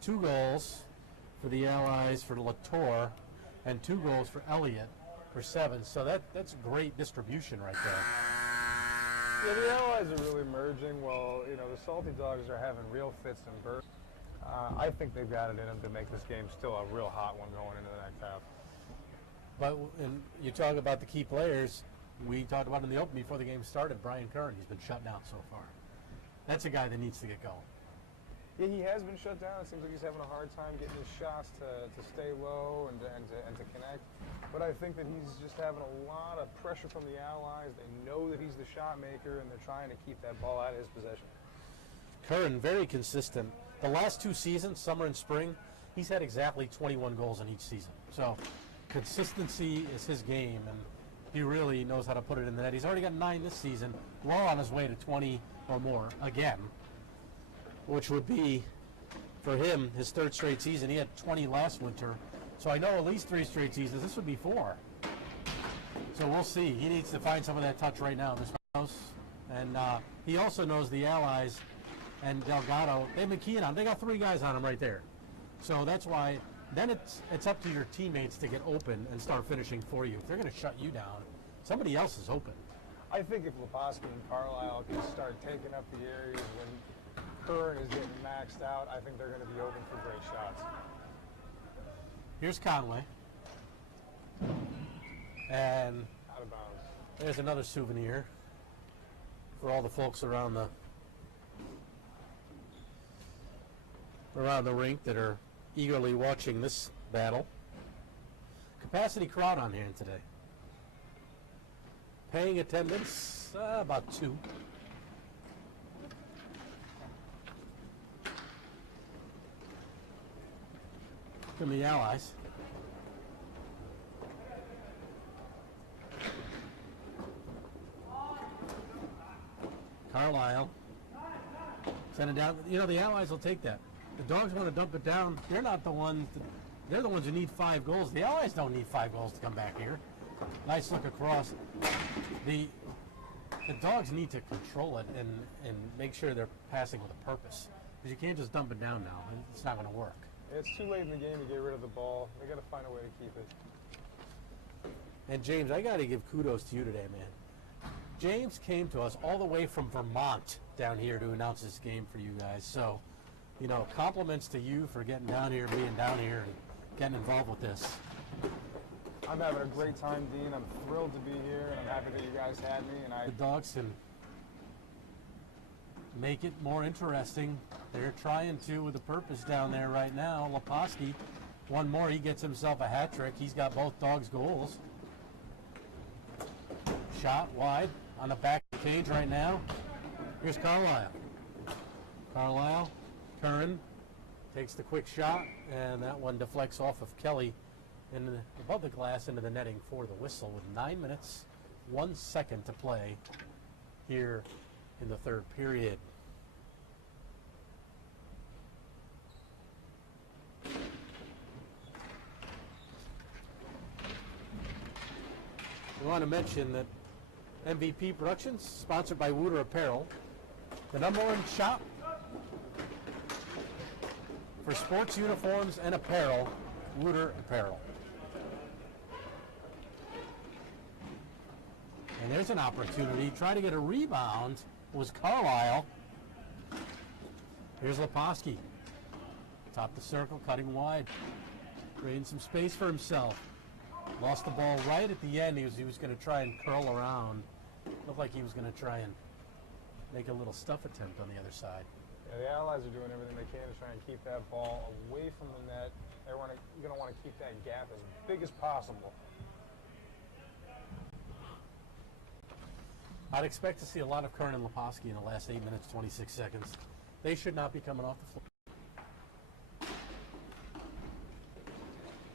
2 goals for the Allies for Latour, and 2 goals for Elliott for 7. So that's great distribution right there. Yeah, the Allies are really merging while, you know, the Salty Dogs are having real fits and bursts. I think they've got it in them to make this game still a real hot one going into the next half. But and you talk about the key players. We talked about in the open before the game started, Brian Curran. He's been shut down so far. That's a guy that needs to get going. Yeah, he has been shut down. It seems like he's having a hard time getting his shots to stay low and to connect. But I think that he's just having a lot of pressure from the Allies. They know that he's the shot maker, and they're trying to keep that ball out of his possession. Curran, very consistent. The last 2 seasons, summer and spring, he's had exactly 21 goals in each season. So consistency is his game, and he really knows how to put it in the net. He's already got 9 this season, well on his way to 20 or more again, which would be, for him, his 3rd straight season. He had 20 last winter. So I know at least 3 straight seasons. This would be 4. So we'll see. He needs to find some of that touch right now in this house. And he also knows the Allies and Delgado, they've been keying on him. They got 3 guys on him right there. So that's why then it's up to your teammates to get open and start finishing for you. If they're going to shut you down, somebody else is open. I think if Leposki and Carlisle can start taking up the areas when Curran is getting maxed out, I think they're going to be open for great shots. Here's Conway. And Out of bounds. there's another souvenir for all the folks around the rink that are eagerly watching this battle. Capacity crowd on hand today. Paying attendance, about 2. From the Allies. Carlisle. Send it down. You know, the Allies will take that. The Dogs want to dump it down. They're not the ones. They're the ones who need 5 goals. The Allies don't need 5 goals to come back here. Nice look across. The Dogs need to control it and make sure they're passing with a purpose. Because you can't just dump it down now. It's not going to work. It's too late in the game to get rid of the ball. They got to find a way to keep it. And James, I got to give kudos to you today, man. James came to us all the way from Vermont down here to announce this game for you guys. So, you know, compliments to you for getting down here, being down here, and getting involved with this. I'm having a great time, Dean. I'm thrilled to be here, and I'm happy that you guys had me. And The Dogs can make it more interesting. They're trying to with a purpose down there right now. Leposki, one more, he gets himself a hat trick. He's got both Dogs goals. Shot wide on the back of the cage right now. Here's Carlisle. Carlisle, Curran takes the quick shot, and that one deflects off of Kelly above the glass into the netting for the whistle with 9 minutes, 1 second to play here in the 3rd period. We want to mention that MVP Productions, sponsored by Wooter Apparel, the #1 shop for sports uniforms and apparel, Wooter Apparel. And there's an opportunity. Try to get a rebound. Was Carlisle. Here's Leposki. Top the circle, cutting wide. Creating some space for himself. Lost the ball right at the end. He was going to try and curl around. Looked like he was going to try and make a little stuff attempt on the other side. Yeah, the Allies are doing everything they can to try and keep that ball away from the net. They're going to want to keep that gap as big as possible. I'd expect to see a lot of Curran and Leposki in the last 8 minutes, 26 seconds. They should not be coming off the floor.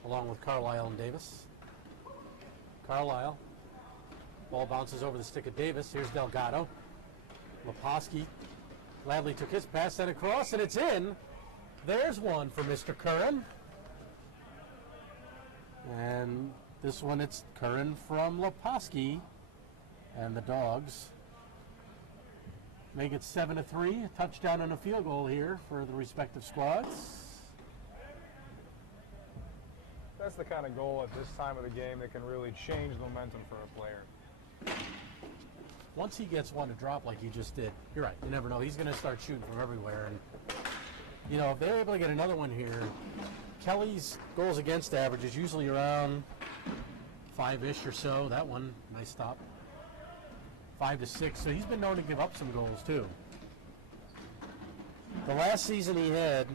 Along with Carlisle and Davis. Carlisle. Ball bounces over the stick of Davis. Here's Delgado. Leposki gladly took his pass, sent across, and it's in. There's one for Mr. Curran. And this one, it's Curran from Leposki. And the Dogs make it 7-3. A touchdown and a field goal here for the respective squads. That's the kind of goal at this time of the game that can really change the momentum for a player. Once he gets one to drop like he just did, you're right, you never know. He's going to start shooting from everywhere. And, you know, if they're able to get another one here, Kelly's goals against average is usually around 5-ish or so. That one, nice stop. 5 to 6, so he's been known to give up some goals too. The last season he had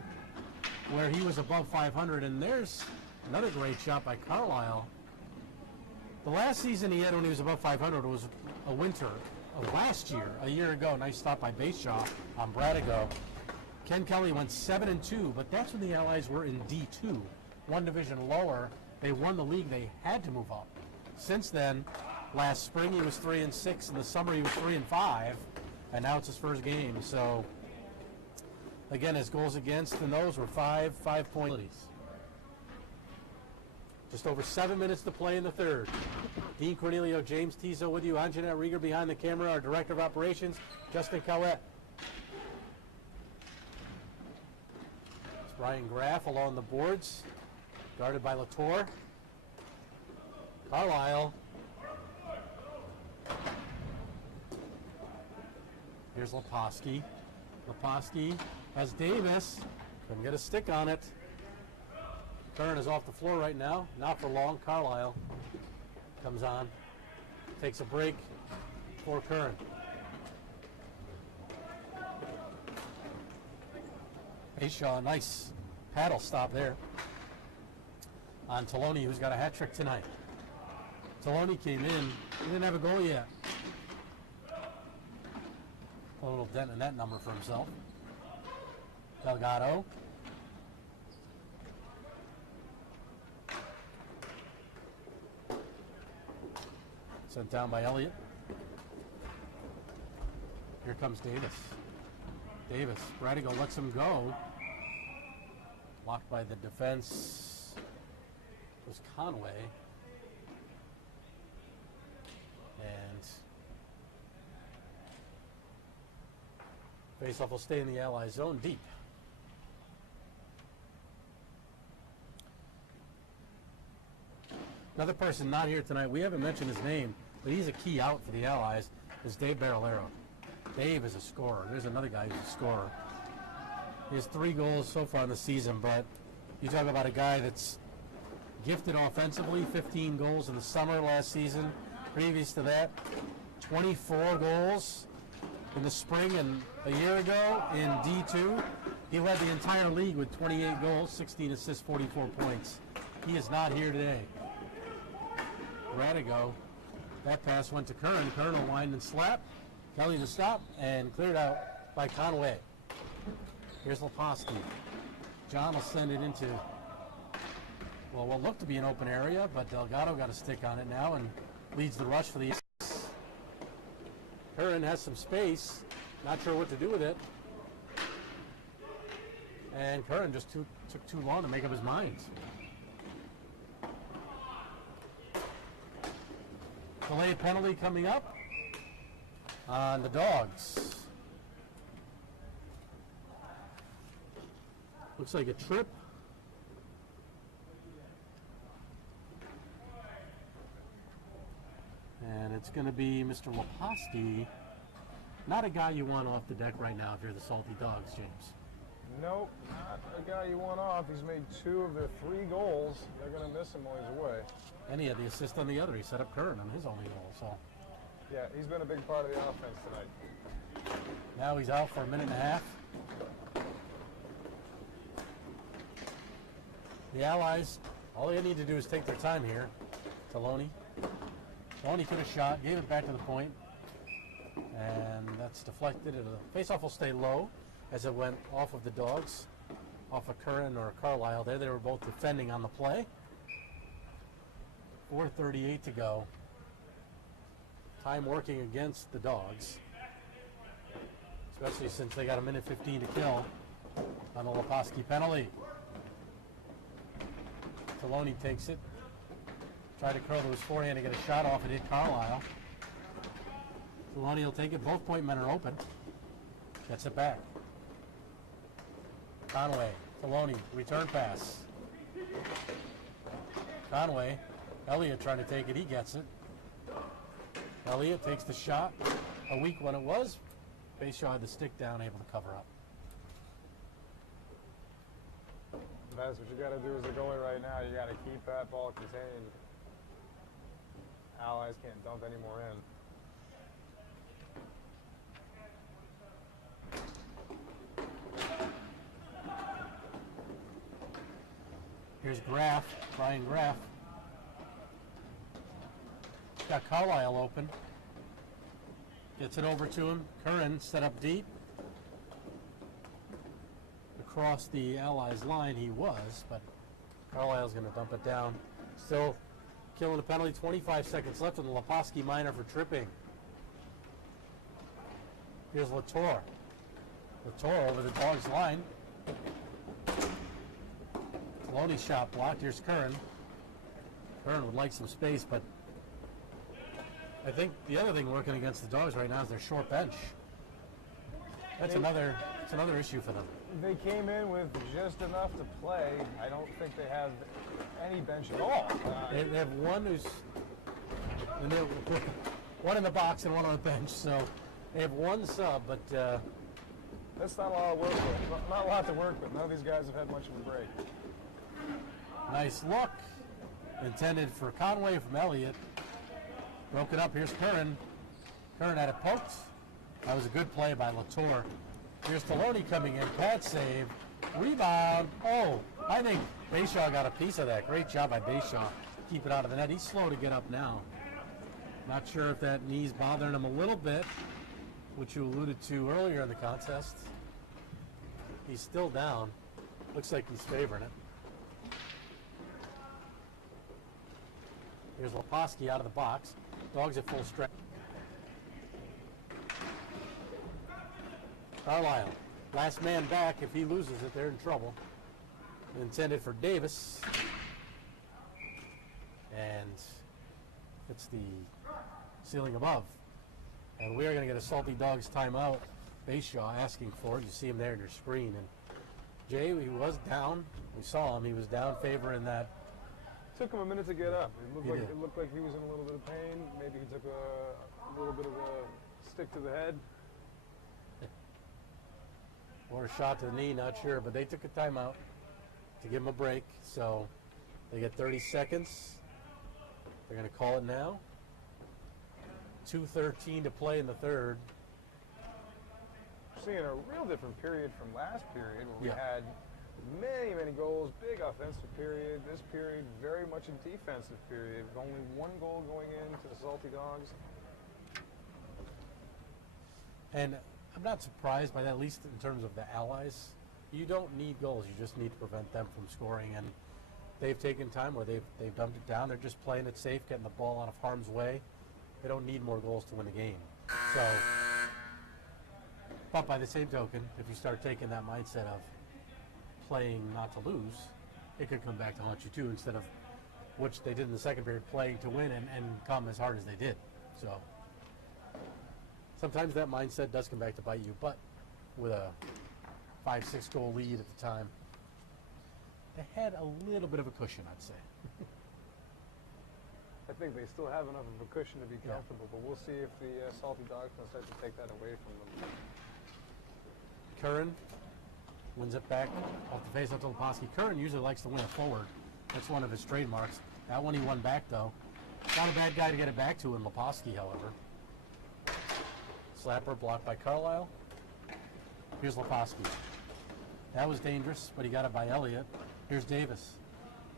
where he was above 500, and there's another great shot by Carlisle. The last season he had when he was above 500 was a winter of last year, a year ago. Nice stop by Bayshaw on Bradigo. Ken Kelly went 7-2, but that's when the Allies were in D2, one division lower. They won the league. They had to move up. Since then, last spring he was 3-6. In the summer he was 3-5, and now it's his first game. So again, his goals against and those were 5-point. Just over 7 minutes to play in the third. Dean Cornelio, James Tiso with you. I'm Jeanette Rieger behind the camera. Our Director of Operations, Justin Cowett. It's Brian Graff along the boards, guarded by Latour. Carlisle. Here's Leposki. Leposki has Davis. Couldn't get a stick on it. Curran is off the floor right now. Not for long. Carlisle comes on. Takes a break for Curran. Bayshaw, nice paddle stop there on Taloni, who's got a hat trick tonight. Taloni came in. He didn't have a goal yet. A little dent in that number for himself. Delgado. Sent down by Elliott. Here comes Davis. Davis. Bradigo lets him go. Blocked by the defense. It was Conway. And faceoff will stay in the Allied zone deep. Another person not here tonight, we haven't mentioned his name, but he's a key out for the Allies, is Dave Barillero. Dave is a scorer. There's another guy who's a scorer. He has 3 goals so far in the season, but you talk about a guy that's gifted offensively, 15 goals in the summer last season. Previous to that, 24 goals in the spring, and a year ago in D2, he led the entire league with 28 goals, 16 assists, 44 points. He is not here today. Bradigo, that pass went to Curran. Curran will wind and slap. Kelly to stop, and cleared out by Conway. Here's Leposki. John will send it into, well, what looked to be an open area, but Delgado got a stick on it now and leads the rush for the Aces. Curran has some space, not sure what to do with it. And Curran just took too long to make up his mind. Delayed penalty coming up on the Dogs. Looks like a trip. And it's going to be Mr. Leposki. Not a guy you want off the deck right now if you're the Salty Dogs, James. Nope, not a guy you want off. He's made 2 of their 3 goals. They're going to miss him while he's away. And he had the assist on the other. He set up Curran on his only goal. So Yeah, he's been a big part of the offense tonight. now he's out for a minute and a half. The Allies, all they need to do is take their time here. Taloni. Taloni could have shot, gave it back to the point, and that's deflected. The faceoff will stay low as it went off of the Dogs, off of Curran or Carlisle there. They were both defending on the play. 4:38 to go. Time working against the Dogs, especially since they got a minute 15 to kill on the Leposki penalty. Taloni takes it. Tried to curl to his forehand to get a shot off. It hit Carlisle. Taloni will take it. Both point men are open. Gets it back. Conway. Taloni. Return pass. Conway. Elliott trying to take it. He gets it. Elliott takes the shot. A weak one it was. Bayshaw had the stick down, able to cover up. That's what you got to do as a goalie right now. You got to keep that ball contained. Allies can't dump any more in. Here's Graff, Brian Graff. Got Carlisle open. Gets it over to him. Curran set up deep. Across the Allies line he was, but Carlisle's going to dump it down. Still killing the penalty. 25 seconds left on the Leposki minor for tripping. Here's Latour. Latour over the Dogs line. Loney shot blocked. Here's Curran. Curran would like some space, but I think the other thing working against the Dogs right now is their short bench. That's another issue for them. They came in with just enough to play. I don't think they have any bench at all. They have one who's one in the box and one on the bench, so they have one sub, but that's not a lot of work with. Not a lot to work with. None of these guys have had much of a break. nice look. Intended for Conway from Elliott. Broke it up. Here's Curran. Curran had it poked. That was a good play by Latour. Here's Taloni coming in. Pad save. Rebound. Oh, I think Bayshaw got a piece of that. Great job by Bayshaw. Keep it out of the net. He's slow to get up now. Not sure if that knee's bothering him a little bit, which you alluded to earlier in the contest. He's still down. Looks like he's favoring it. Here's Leposki out of the box. Dogs at full stretch. Carlisle, last man back. If he loses it, they're in trouble. Intended for Davis. And it's the ceiling above. And we are going to get a Salty Dogs timeout. Bayshaw asking for it. You see him there on your screen. And Jay, he was down. We saw him. He was down favoring that. Took him a minute to get up. He did. It looked like he was in a little bit of pain. Maybe he took a little bit of a stick to the head. Or a shot to the knee, not sure. But they took a timeout to give him a break. So they get 30 seconds. They're going to call it now. 2:13 to play in the third. We're seeing a real different period from last period where we Yeah. had many goals, big offensive period. This period, very much a defensive period, with only one goal going into the Salty Dogs. And I'm not surprised by that, at least in terms of the Allies. You don't need goals. You just need to prevent them from scoring. And they've taken time where they've dumped it down. They're just playing it safe, getting the ball out of harm's way. They don't need more goals to win the game. So, but by the same token, if you start taking that mindset of playing not to lose, it could come back to haunt you too, instead of, which they did in the second period, playing to win and come as hard as they did. So sometimes that mindset does come back to bite you, but with a 5-6 goal lead at the time, they had a little bit of a cushion, I'd say. I think they still have enough of a cushion to be comfortable, but we'll see if the Salty Dogs can start to take that away from them. Curran wins it back off the face up to Leposki. Curran usually likes to win it forward. That's one of his trademarks. That one he won back, though. Not a bad guy to get it back to in Leposki, however. Slapper blocked by Carlisle. Here's Leposki. That was dangerous, but he got it by Elliott. Here's Davis.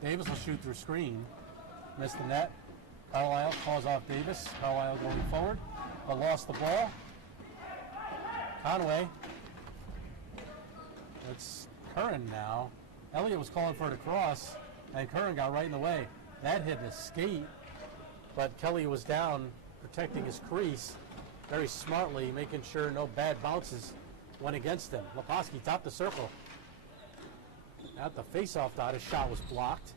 Davis will shoot through screen. Missed the net. Carlisle calls off Davis. Carlisle going forward, but lost the ball. Conway. It's Curran now. Elliott was calling for it to cross, and Curran got right in the way. That hit his skate, but Kelly was down, protecting his crease very smartly, making sure no bad bounces went against him. Leposki topped the circle. At the face-off dot, his shot was blocked.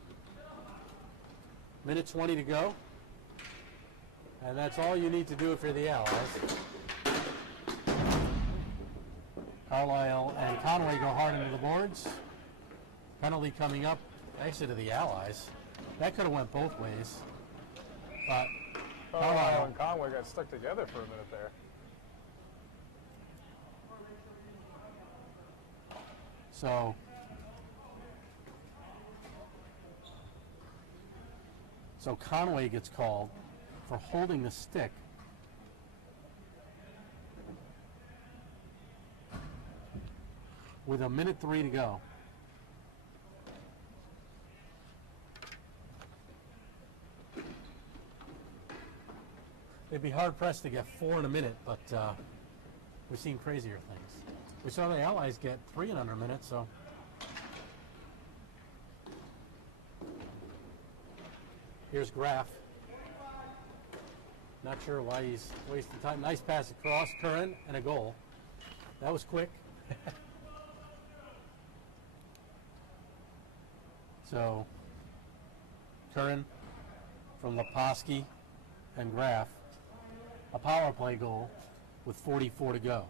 Minute 20 to go. And that's all you need to do if you're the Allies. Carlisle and Conway go hard into the boards. Penalty coming up, actually to the Allies. That could have went both ways. But Carlisle and Conway got stuck together for a minute there. So Conway gets called for holding the stick. With a minute 3 to go. they'd be hard pressed to get 4 in a minute, but we've seen crazier things. We saw the Allies get 3 in under a minute, so. Here's Graf. Not sure why he's wasting time. Nice pass across, Curran, and a goal. That was quick. So, Curran from Leposki and Graf. A power play goal with 44 to go.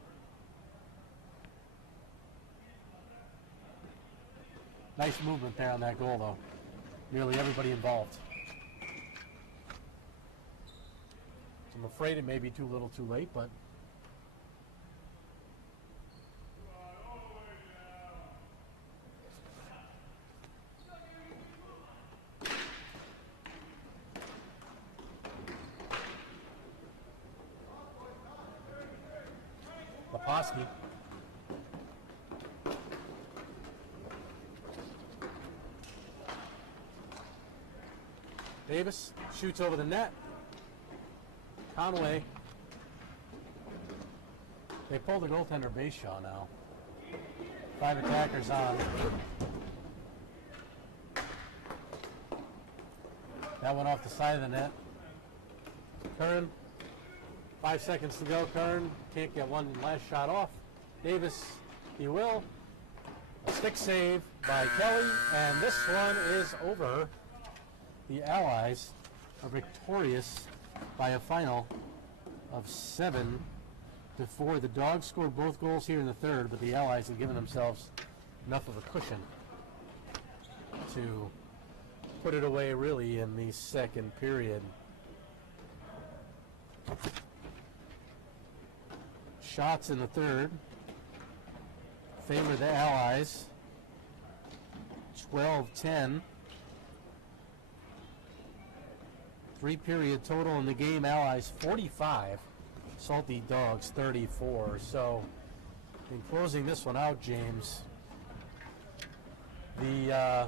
Nice movement there on that goal, though. Nearly everybody involved. I'm afraid it may be too little too late, but Leposki. Davis shoots over the net. Conway. They pulled the goaltender base shot now. 5 attackers on. That went off the side of the net. Curran. 5 seconds to go. Curran can't get one last shot off. Davis, he will. A stick save by Kelly, and this one is over. The Allies are victorious by a final of 7-4. The Dogs scored both goals here in the third, but the Allies have given themselves enough of a cushion to put it away really in the second period. Shots in the third favor the Allies. 12-10. 3-period total in the game. Allies 45, Salty Dogs 34. So, in closing this one out, James, the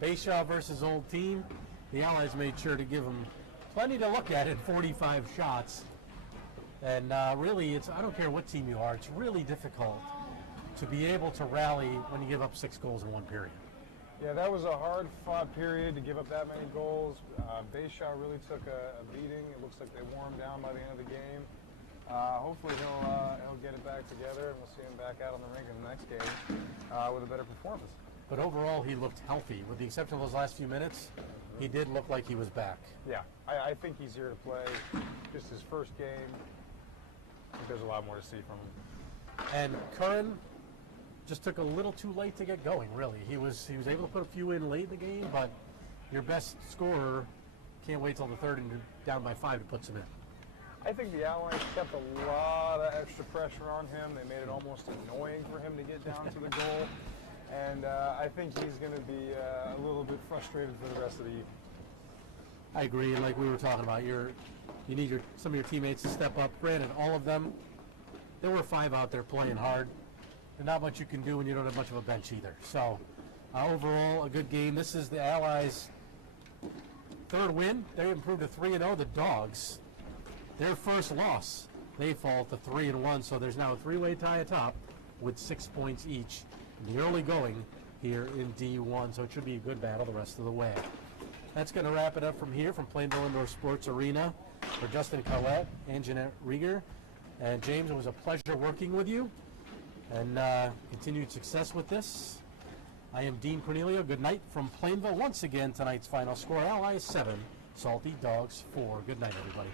Bayshaw versus Old Team, the Allies made sure to give them plenty to look at in 45 shots. And really, I don't care what team you are, it's really difficult to be able to rally when you give up 6 goals in 1 period. Yeah, that was a hard-fought period to give up that many goals. Bayshaw really took a beating. It looks like they wore him down by the end of the game. Hopefully he'll get it back together, and we'll see him back out on the rink in the next game with a better performance. But overall, he looked healthy. With the exception of those last few minutes, he did look like he was back. Yeah, I think he's here to play. Just his first game. I think there's a lot more to see from him. And Curran just took a little too late to get going, really. He was able to put a few in late in the game, but your best scorer can't wait till the third and you're down by 5 to put some in. I think the Allies kept a lot of extra pressure on him. They made it almost annoying for him to get down to the goal. And I think he's going to be a little bit frustrated for the rest of the evening. I agree, and like we were talking about, you need some of your teammates to step up. Granted, all of them, there were 5 out there playing hard. There's not much you can do when you don't have much of a bench either. So, overall, a good game. This is the Allies' 3rd win. They improved to 3-0. The Dogs, their first loss, they fall to 3-1. So there's now a 3-way tie atop with 6 points each in the early going here in D1. So it should be a good battle the rest of the way. That's going to wrap it up from here from Plainville Indoor Sports Arena. For Justin Collette and Jeanette Rieger. And James, it was a pleasure working with you. And continued success with this. I am Dean Cornelio. Good night from Plainville. Once again, tonight's final score, Allies 7, Salty Dogs 4. Good night, everybody.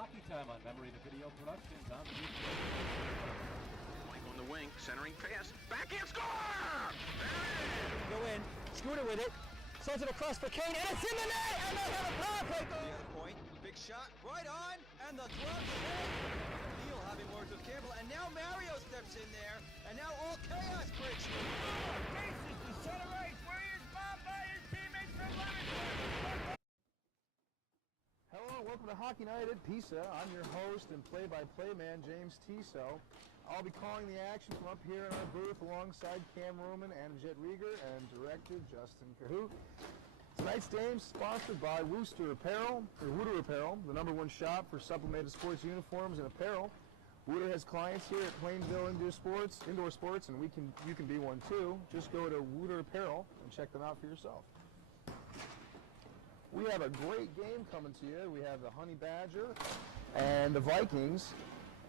Hockey Time on Memory the Video Productions on the Mike on the wing, centering pass. Backhand score! Go in, Scooter with it, sends it across for Kane, and it's in the net, and they have a power play goal! The other point, big shot, right on, and the glove save. Neal having words with Campbell, and now Mario steps in there, and now all chaos breaks loose. Faces to center ice, where he is bombed by his teammates from Lemonster. Hello and welcome to Hockey Night at Pisa. I'm your host and play-by-play man, James Tiso. I'll be calling the action from up here in our booth alongside Cam Ruman and Jet Rieger and director Justin Cahoot. Tonight's game sponsored by Wooster Apparel, or Wooter Apparel, the #1 shop for sublimated sports uniforms and apparel. Wooter has clients here at Plainville Indoor Sports, and you can be one too. Just go to Wooter Apparel and check them out for yourself. We have a great game coming to you. We have the Honey Badger and the Vikings,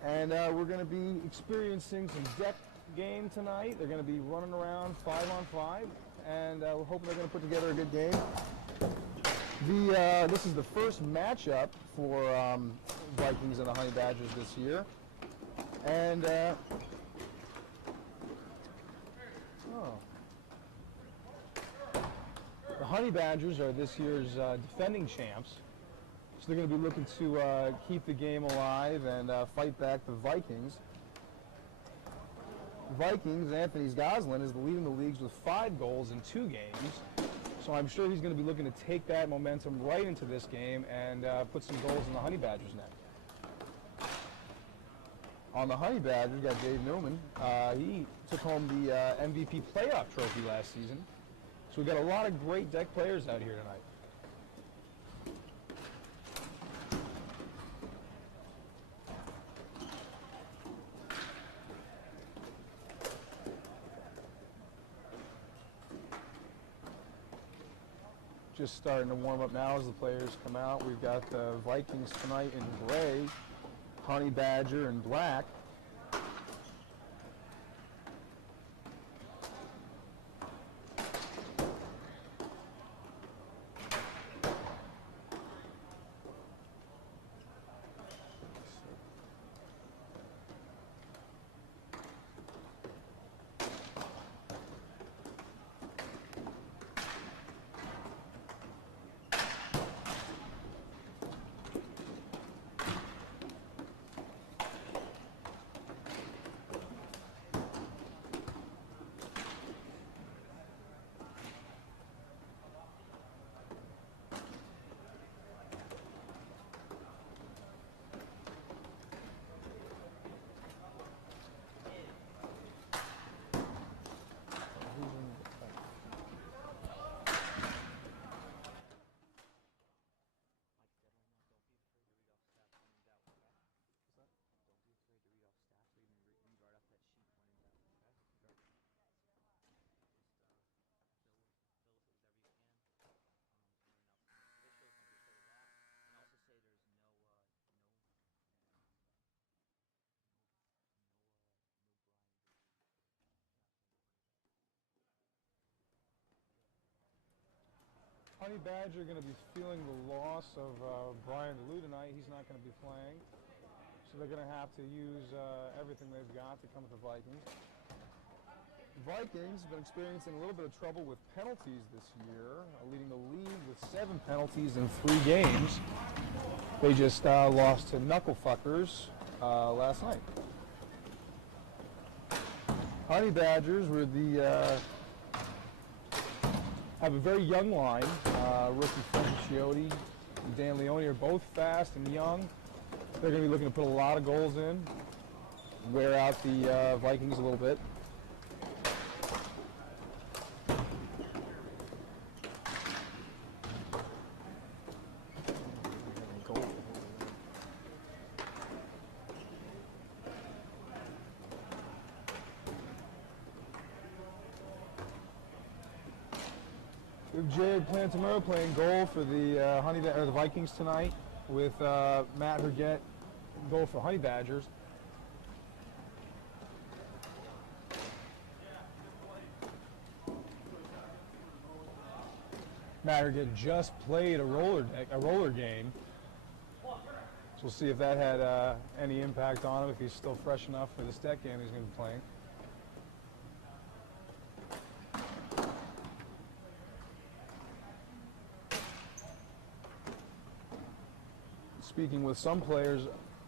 and we're going to be experiencing some deck game tonight. They're going to be running around 5-on-5, and we're hoping they're going to put together a good game. This is the first matchup for Vikings and the Honey Badgers this year, and the Honey Badgers are this year's defending champs, so they're going to be looking to keep the game alive and fight back the Vikings. Vikings, Anthony Goslin is leading the leagues with 5 goals in 2 games, so I'm sure he's going to be looking to take that momentum right into this game and put some goals in the Honey Badgers' net. On the Honey Badgers, we got Dave Newman. He took home the MVP playoff trophy last season. So we've got a lot of great deck players out here tonight. Just starting to warm up now as the players come out. We've got the Vikings tonight in gray, Honey Badger in black. Honey Badger are going to be feeling the loss of Brian DeLue tonight. He's not going to be playing. So they're going to have to use everything they've got to come at the Vikings. The Vikings have been experiencing a little bit of trouble with penalties this year, leading the league with 7 penalties in 3 games. They just lost to Knucklefuckers last night. Honey Badgers were have a very young line. Rookie Frank Chiotti and Dan Leone are both fast and young. They're going to be looking to put a lot of goals in, wear out the Vikings a little bit. Jared Plantamuro playing goal for the the Vikings tonight, with Matt Herget goal for Honey Badgers. Matt Herget just played a roller game, So we'll see if that had any impact on him, if he's still fresh enough for this deck game he's going to be playing. Speaking with some players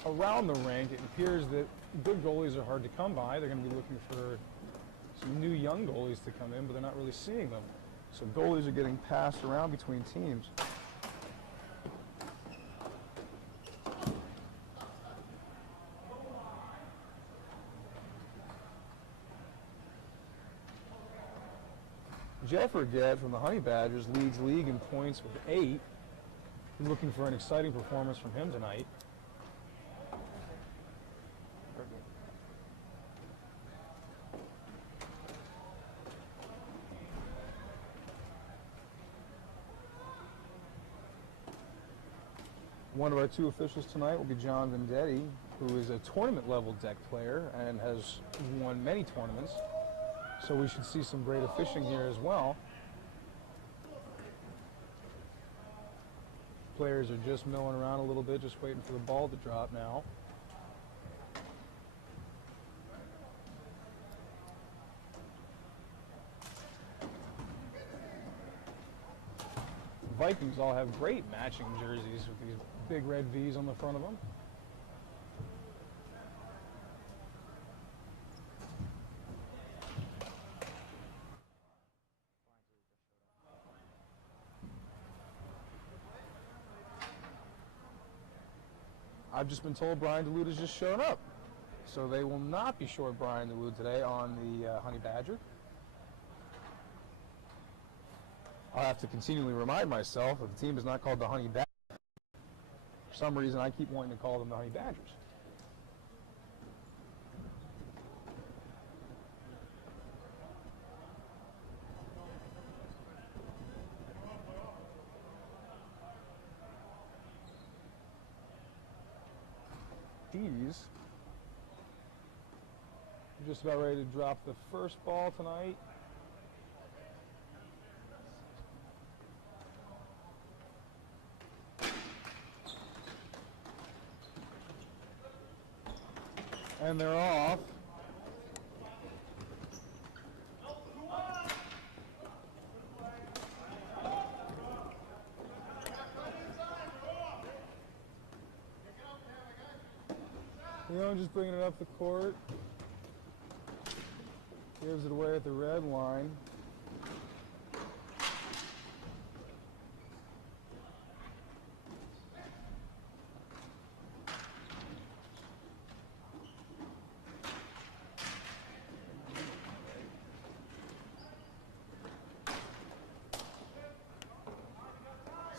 around the rink, it appears that good goalies are hard to come by. They're going to be looking for some new young goalies to come in, but they're not really seeing them. So goalies are getting passed around between teams. Jeff Urget from the Honey Badgers leads league in points with 8. I'm looking for an exciting performance from him tonight. One of our 2 officials tonight will be John Vendetti, who is a tournament-level deck player and has won many tournaments. So we should see some great fishing here as well. Players are just milling around a little bit, just waiting for the ball to drop now. The Vikings all have great matching jerseys with these big red V's on the front of them. I've just been told Brian DeLude has just shown up. So they will not be short Brian DeLude today on the Honey Badger. I'll have to continually remind myself that the team is not called the Honey Badger. For some reason, I keep wanting to call them the Honey Badgers. These are just about ready to drop the first ball tonight. And they're off. Leon just bringing it up the court. Gives it away at the red line.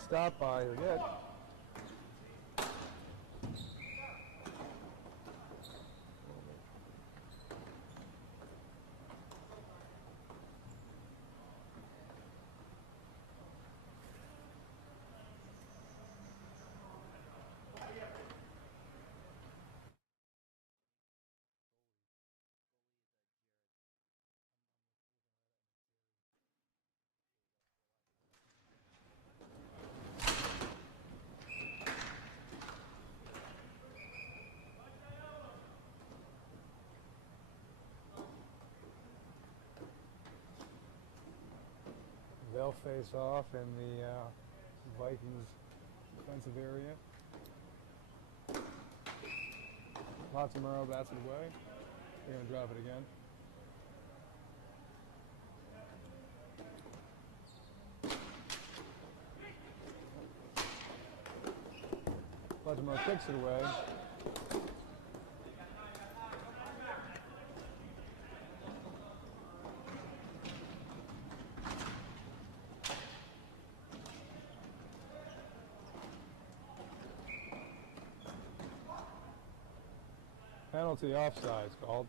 Stop by Urget. They'll face off in the Vikings defensive area. Matsumura bats it away. They're going to drop it again. Matsumura kicks it away. Penalty offside is called.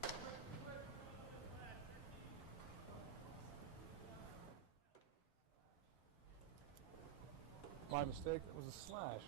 My mistake, it was a slash.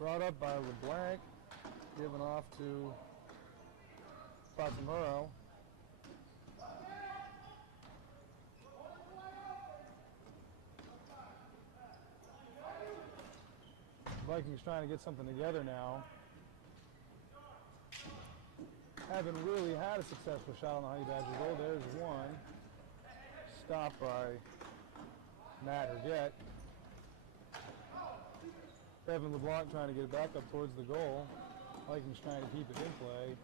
Brought up by LeBlanc, given off to Fatimuro. Vikings trying to get something together now. Haven't really had a successful shot on the Honey Badger goal. There's one. Stopped by Matt Herget. Evan LeBlanc trying to get it back up towards the goal. Vikings trying to keep it in play.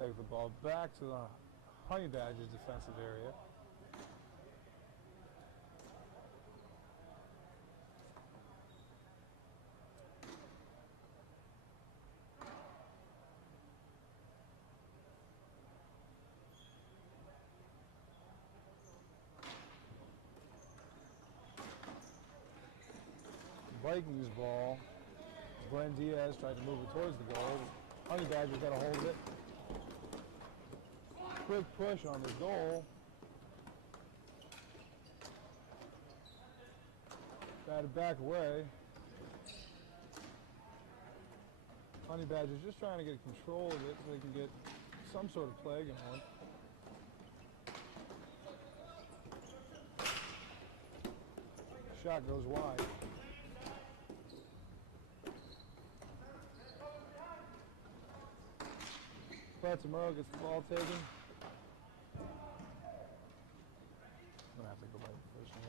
Take the ball back to the Honey Badgers defensive area. Vikings ball. Glenn Diaz tried to move it towards the goal. Honey Badgers got a hold of it. Quick push on the goal. Got to back away. Honey Badgers just trying to get control of it so they can get some sort of play going. Shot goes wide. Fatimuro gets the ball taken. I'm going to have to go back to the first one.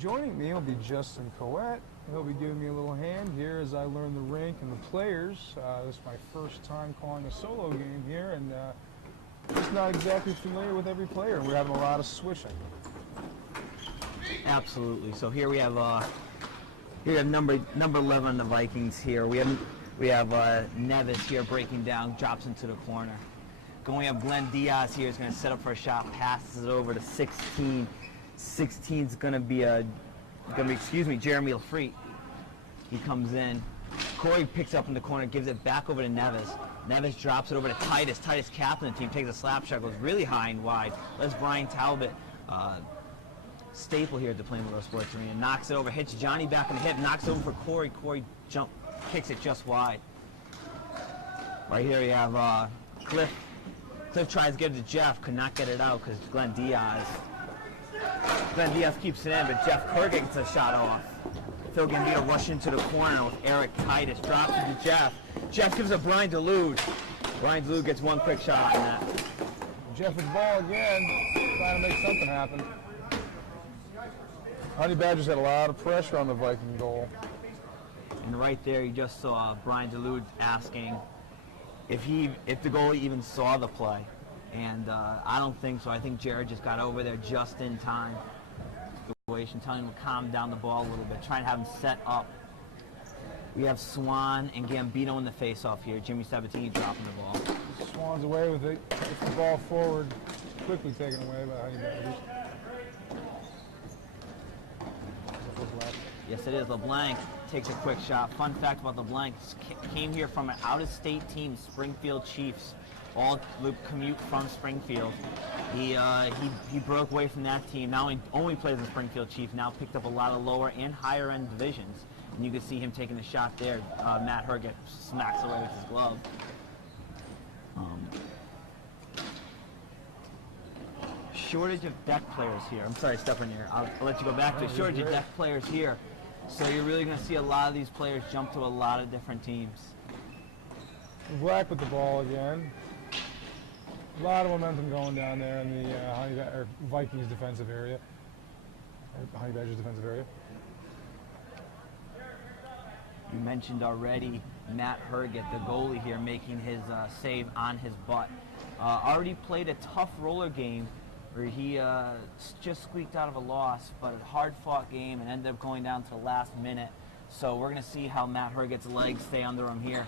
Joining me will be Justin Coette. He'll be giving me a little hand here as I learn the rink and the players. This is my first time calling a solo game here, and just not exactly familiar with every player. We're having a lot of switching. Absolutely. So here we have number 11 on the Vikings here. We have Nevis here breaking down, drops into the corner. Then we have Glenn Diaz here is going to set up for a shot, passes it over to 16. 16 is going to be Jeremy Lafrite. He comes in. Corey picks up in the corner, gives it back over to Nevis. Nevis drops it over to Titus. Titus, captain of the team, takes a slap shot, goes really high and wide. Let's Brian Talbot, staple here at the Plain World Sports Arena, knocks it over, hits Johnny back in the hip, knocks it over for Corey. Corey kicks it just wide. Right here you have Cliff. Cliff tries to get it to Jeff, could not get it out because Glenn Diaz keeps it in, but Jeff Kerr gets a shot off. Phil Gambino rush into the corner with Eric Titus, drops it to Jeff. Jeff gives it to Brian DeLude. Brian DeLude gets one quick shot on that. Jeff with the ball again, trying to make something happen. Honey Badgers had a lot of pressure on the Viking goal. And right there, you just saw Brian DeLude asking if the goalie even saw the play. And I don't think so. I think Jared just got over there just in time. Situation, telling him to calm down the ball a little bit, trying to have him set up. We have Swan and Gambino in the face-off here. Jimmy Sabatini dropping the ball. Swan's away with it. Gets the ball forward, quickly taken away by Honey Badgers. Yes, it is. LeBlanc takes a quick shot. Fun fact about LeBlanc, came here from an out-of-state team, Springfield Chiefs. all the commute from Springfield. He broke away from that team. Now he only plays in Springfield Chief. Now picked up a lot of lower and higher end divisions. And you can see him taking a shot there. Matt Herget smacks away with his glove. Shortage of deck players here. I'm sorry, stepping here. I'll let you go back to shortage of deck players here. So you're really going to see a lot of these players jump to a lot of different teams. Black with the ball again. A lot of momentum going down there in the Vikings defensive area. Or Honey Badgers defensive area. You mentioned already Matt Herget, the goalie here, making his save on his butt. Already played a tough roller game where he just squeaked out of a loss, but a hard-fought game and ended up going down to the last minute. So we're going to see how Matt Herget's legs stay under him here.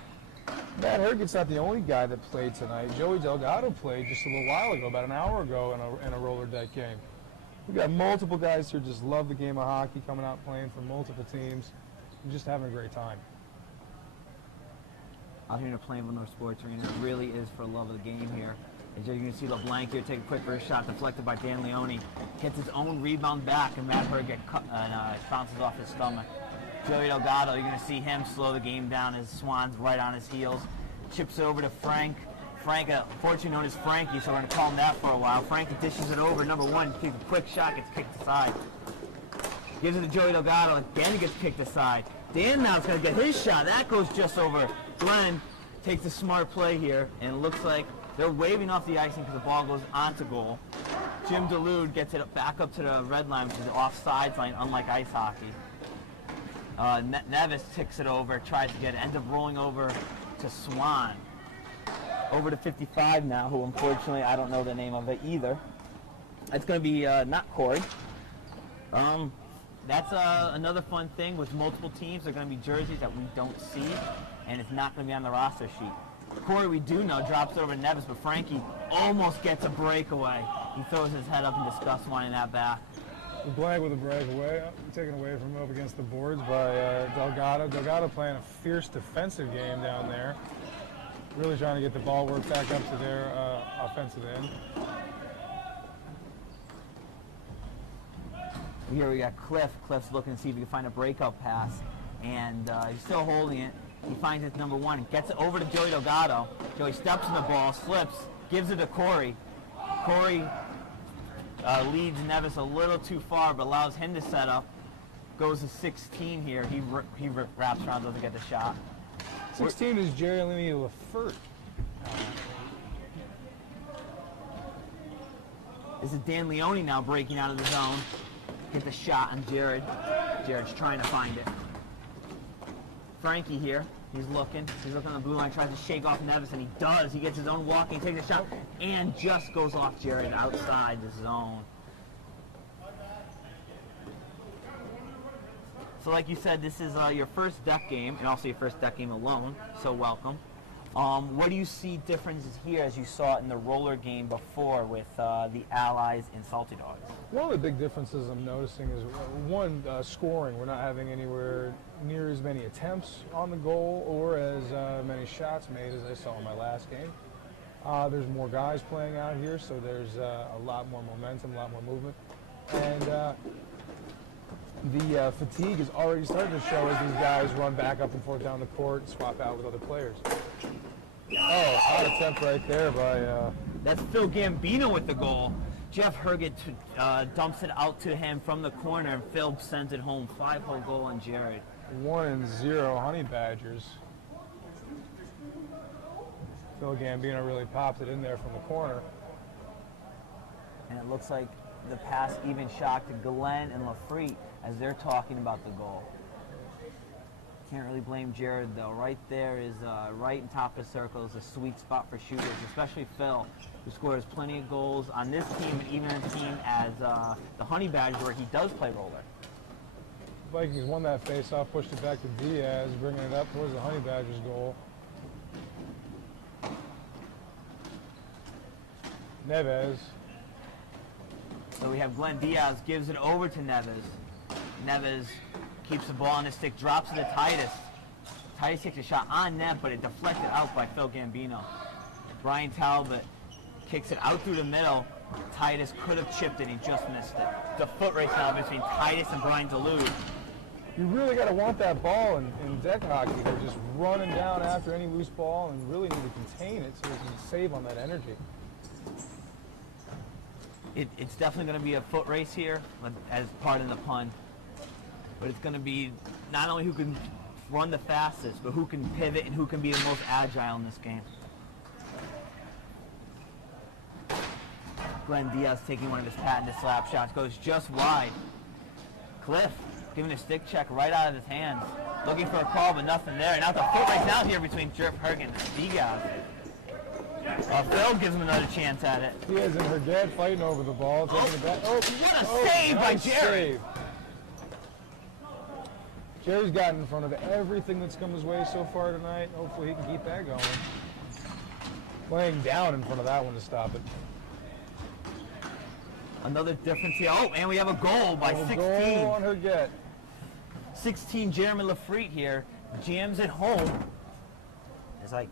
Matt Herget's not the only guy that played tonight. Joey Delgado played just a little while ago, about an hour ago, in a roller deck game. We got multiple guys here just love the game of hockey, coming out playing for multiple teams, and just having a great time. Out here in the Plainville Sports Arena, it really is for love of the game here. As you can see, LeBlanc here take a quick wrist shot deflected by Dan Leone. Gets his own rebound back, and Matt Herget bounces off his stomach. Joey Delgado, you're going to see him slow the game down as Swan's right on his heels. Chips it over to Frank. Frank, fortunately known as Frankie, so we're going to call him that for a while. Frankie dishes it over. Number one, takes a quick shot, gets kicked aside. Gives it to Joey Delgado, again gets kicked aside. Dan now is going to get his shot. That goes just over. Glenn takes a smart play here, and it looks like they're waving off the icing because the ball goes onto goal. Jim DeLude gets it back up to the red line, which is the offsides line, unlike ice hockey. Nevis ticks it over, tries to get it, ends up rolling over to Swan. Over to 55 now, who unfortunately I don't know the name of it either. It's going to be not Corey. That's another fun thing with multiple teams. They're going to be jerseys that we don't see, and it's not going to be on the roster sheet. Corey, we do know, drops it over to Nevis, but Frankie almost gets a breakaway. He throws his head up in disgust, wanting that back. Blank with a breakaway, taken away from him up against the boards by Delgado. Delgado playing a fierce defensive game down there. Really trying to get the ball work back up to their offensive end. Here we got Cliff. Cliff's looking to see if he can find a breakout pass, and he's still holding it. He finds his number one, gets it over to Joey Delgado. Joey steps in the ball, slips, gives it to Corey. Corey leads Nevis a little too far, but allows him to set up. Goes to 16 here. He wraps around, doesn't get the shot. 16 is Jeremy Lafert. This is Dan Leone now breaking out of the zone. Get the shot on Jared. Jared's trying to find it. Frankie here. He's looking on the blue line, tries to shake off Nevis, and he does. He gets his own walking, takes a shot, and just goes off Jared outside the zone. So like you said, this is your first deck game, and also your first deck game alone, so welcome. What do you see differences here as you saw it in the roller game before with the Allies and Salty Dogs? One of the big differences I'm noticing is, one, scoring. We're not having anywhere near as many attempts on the goal or as many shots made as I saw in my last game. There's more guys playing out here, so there's a lot more momentum, a lot more movement. And the fatigue is already starting to show as these guys run back up and forth down the court and swap out with other players. Oh, hot attempt right there by... That's Phil Gambino with the goal. Jeff Herget dumps it out to him from the corner, and Phil sends it home. 5-hole goal on Jared. 1-0 Honey Badgers. Phil Gambino really popped it in there from the corner. And it looks like the pass even shocked Glenn and Lafrite as they're talking about the goal. Can't really blame Jared though. Right there is right in top of the circle is a sweet spot for shooters, especially Phil, who scores plenty of goals on this team and even on a team as the Honey Badgers, where he does play roller. Vikings won that face-off, pushed it back to Diaz, bringing it up towards the Honey Badgers goal. Neves. So we have Glenn Diaz, gives it over to Neves. Neves keeps the ball on his stick, drops it to Titus. Titus takes a shot on net, but it deflected out by Phil Gambino. Brian Talbot kicks it out through the middle. Titus could have chipped it, he just missed it. The foot race now between Titus and Brian Duluth. You really got to want that ball in deck hockey. They're just running down after any loose ball and really need to contain it so they can save on that energy. It's definitely going to be a foot race here, as part of the pun. But it's going to be not only who can run the fastest, but who can pivot and who can be the most agile in this game. Glenn Diaz taking one of his patented slap shots, goes just wide. Cliff giving a stick check right out of his hands. Looking for a call, but nothing there. Now the foot race now here between Jerp Hergen and Diaz. Phil gives him another chance at it. Diaz and Herget fighting over the ball. Taking it back. What a save by Jerry! Save. Jerry's gotten in front of everything that's come his way so far tonight. Hopefully he can keep that going. Playing down in front of that one to stop it. Another difference here. Oh, and we have a goal by 16. Goal on Herget. 16, Jeremy Lafrite here. Jams at home. As I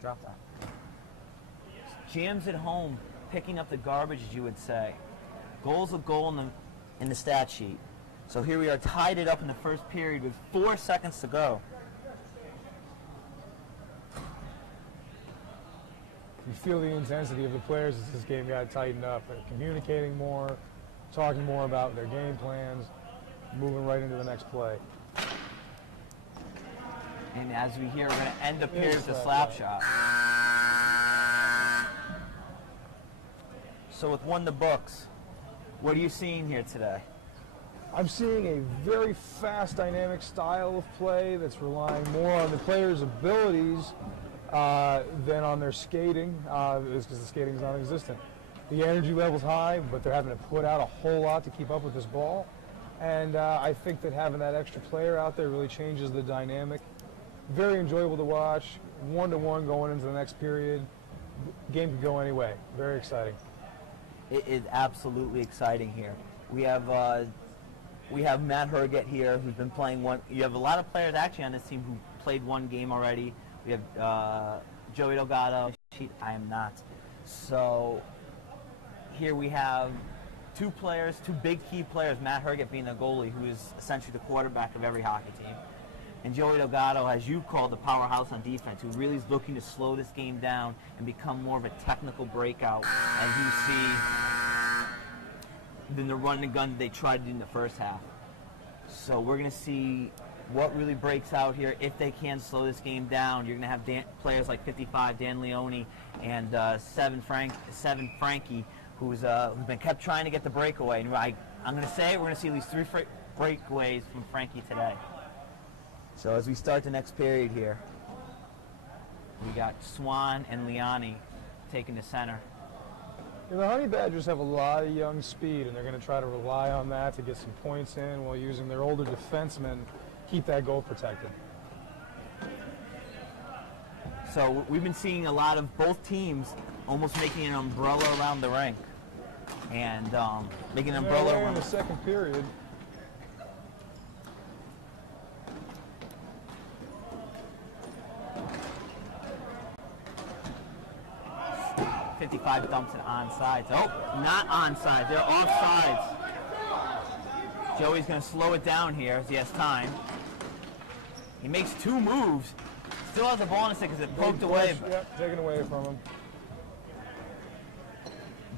drop that. Jams at home, picking up the garbage, as you would say. Goal's a goal in the stat sheet. So here we are, tied it up in the first period with 4 seconds to go. You feel the intensity of the players as this game got tightened up. They're communicating more, talking more about their game plans, moving right into the next play. And as we hear, we're going to end the period with a slap shot. So with one in the books, what are you seeing here today? I'm seeing a very fast, dynamic style of play that's relying more on the players' abilities than on their skating, because the skating is non-existent. The energy level's high, but they're having to put out a whole lot to keep up with this ball. And I think that having that extra player out there really changes the dynamic. Very enjoyable to watch, 1-to-1 going into the next period. Game could go any way. Very exciting. It is absolutely exciting here. We have Matt Herget here, who's been playing one. You have a lot of players actually on this team who played one game already. We have Joey Delgado. I am not. So here we have two players, two big key players, Matt Herget being the goalie, who is essentially the quarterback of every hockey team. And Joey Delgado, as you call the powerhouse on defense, who really is looking to slow this game down and become more of a technical breakout, as you see than the run and gun that they tried to do in the first half. So we're going to see what really breaks out here. If they can slow this game down, you're going to have players like 55, Dan Leone, and 7 Frankie, who's been kept trying to get the breakaway. And I'm going to say we're going to see at least 3 breakaways from Frankie today. So as we start the next period here, we got Swan and Liani taking the center. Yeah, the Honey Badgers have a lot of young speed, and they're going to try to rely on that to get some points in while using their older defensemen keep that goal protected. So we've been seeing a lot of both teams almost making an umbrella around the rink, and making an umbrella around in the second period. .55 dumps it onside. Oh, not onside. They're offsides. Joey's going to slow it down here as he has time. He makes 2 moves. Still has the ball in a second because it poked away. Yep, taken away from him.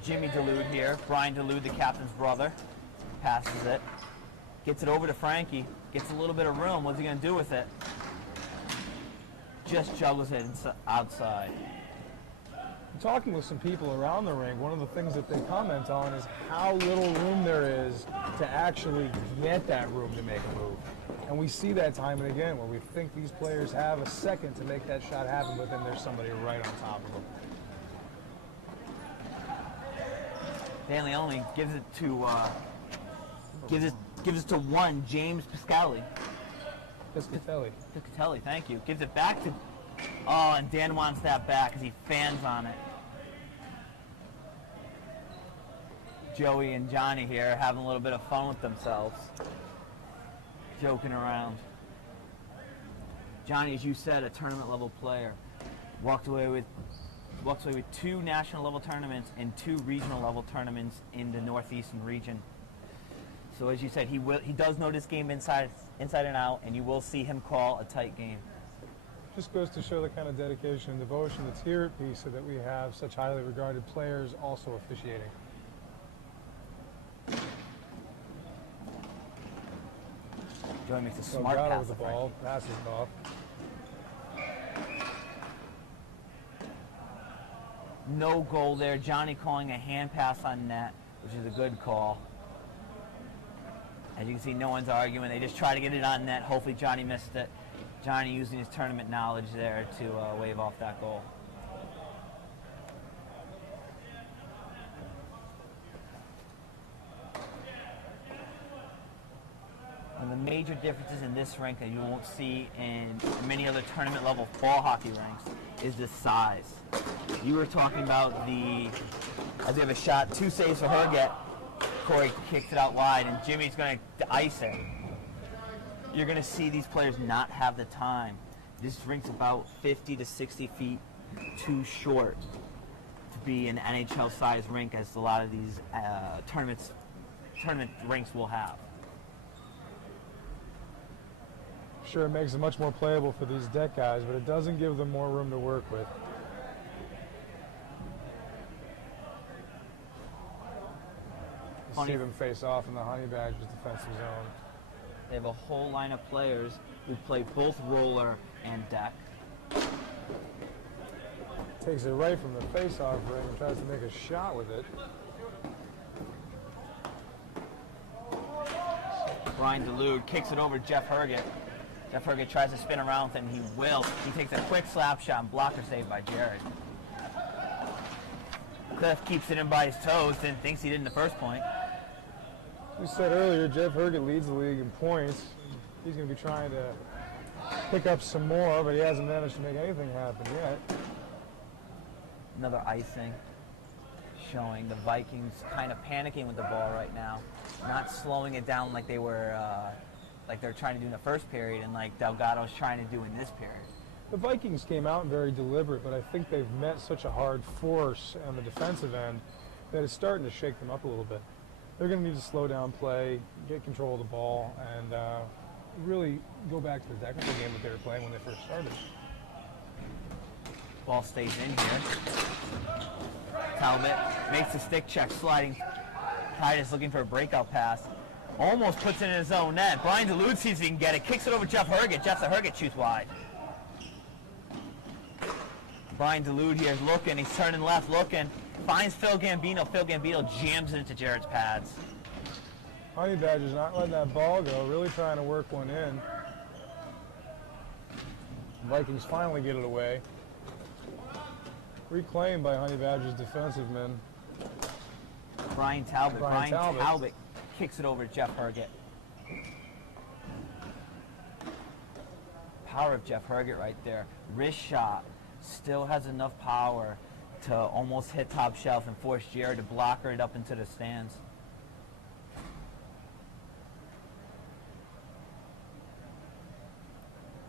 Jimmy Duluth here. Brian Duluth, the captain's brother, passes it. Gets it over to Frankie. Gets a little bit of room. What's he going to do with it? Just juggles it outside. Talking with some people around the rink, one of the things that they comment on is how little room there is to actually get that room to make a move. And we see that time and again where we think these players have a second to make that shot happen, but then there's somebody right on top of them. Dan Leone gives it to one James Piscatelli. Piscatelli, thank you. Gives it back to. Oh, and Dan wants that back because he fans on it. Joey and Johnny here having a little bit of fun with themselves. Joking around. Johnny, as you said, a tournament level player. Walked away with walks away with 2 national level tournaments and 2 regional level tournaments in the Northeastern region. So as you said, he does know this game inside and out, and you will see him call a tight game. Just goes to show the kind of dedication and devotion that's here at PISA that we have such highly regarded players also officiating. Joey makes a smart Delgado pass. with the ball, passes it off. No goal there. Johnny calling a hand pass on net, which is a good call. As you can see, no one's arguing. They just try to get it on net. Hopefully Johnny missed it. Johnny using his tournament knowledge there to wave off that goal. One of the major differences in this rink that you won't see in many other tournament level ball hockey rinks is the size. You were talking about as we have a shot, 2 saves for Herget. Corey kicks it out wide, and Jimmy's going to ice it. You're going to see these players not have the time. This rink's about 50 to 60 feet too short to be an NHL-sized rink, as a lot of these tournament rinks will have. Sure, it makes it much more playable for these deck guys, but it doesn't give them more room to work with. You see them face off in the Honey Badgers defensive zone. They have a whole line of players who play both roller and deck. Takes it right from the face-off ring and tries to make a shot with it. Brian Delude kicks it over to Jeff Herget. Jeff Herget tries to spin around with him. He will. He takes a quick slap shot and blocker save by Jared. Cliff keeps it in by his toes and thinks he did in the first point. We said earlier, Jeff Herget leads the league in points. He's going to be trying to pick up some more, but he hasn't managed to make anything happen yet. Another icing, showing the Vikings kind of panicking with the ball right now, not slowing it down like they were, like they're trying to do in the first period, and like Delgado's trying to do in this period. The Vikings came out very deliberate, but I think they've met such a hard force on the defensive end that it's starting to shake them up a little bit. They're going to need to slow down play, get control of the ball, and really go back to the technical game that they were playing when they first started. Ball stays in here. Talbot makes the stick check, sliding. Titus looking for a breakout pass. Almost puts it in his own net. Brian Delude sees if he can get it. Kicks it over Jeff Herget. Jeff Herget shoots wide. Brian Delude here is looking. He's turning left, looking. Finds Phil Gambino. Phil Gambino jams it into Jared's pads. Honey Badger's not letting that ball go, really trying to work one in. The Vikings finally get it away. Reclaimed by Honey Badger's defensive men. Brian Talbot. Brian Talbot kicks it over to Jeff Herget. Power of Jeff Herget right there. Wrist shot. Still has enough power to almost hit top shelf and force Jared to blocker it up into the stands.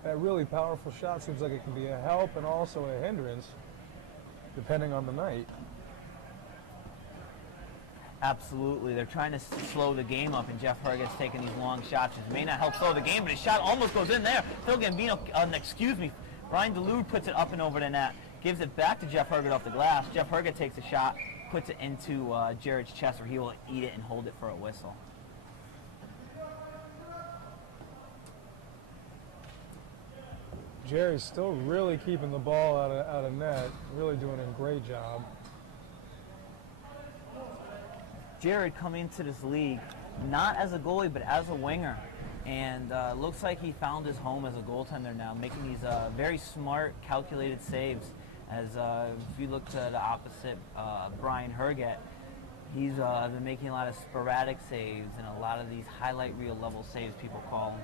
That really powerful shot seems like it can be a help and also a hindrance, depending on the night. Absolutely. They're trying to slow the game up, and Jeff Herget's taking these long shots, which may not help slow the game, but his shot almost goes in there. Phil Gambino, Brian Delude puts it up and over the net, gives it back to Jeff Herget off the glass. Jeff Herget takes a shot, puts it into Jared's chest, where he will eat it and hold it for a whistle. Jerry's still really keeping the ball out of net, really doing a great job. Jared coming into this league not as a goalie but as a winger, and looks like he found his home as a goaltender now, making these very smart, calculated saves. As if you look to the opposite, Brian Herget, he's been making a lot of sporadic saves and a lot of these highlight reel level saves, people call them.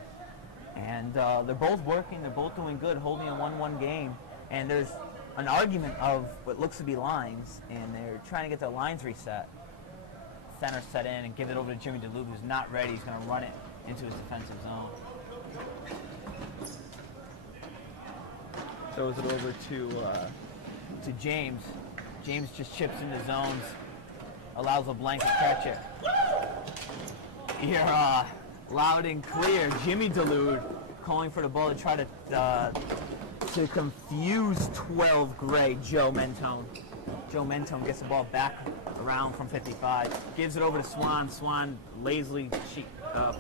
And they're both working, they're both doing good, holding a 1-1 game. And there's an argument of what looks to be lines, and they're trying to get their lines reset. Center set in and give it over to Jimmy DeLube, who's not ready. He's going to run it into his defensive zone. Throws it over to to James. James just chips into zones, allows LeBlanc to catch it. Here, loud and clear, Jimmy Delude calling for the ball to try to confuse 12 Gray, Joe Mentone. Joe Mentone gets the ball back around from 55, gives it over to Swan. Swan lazily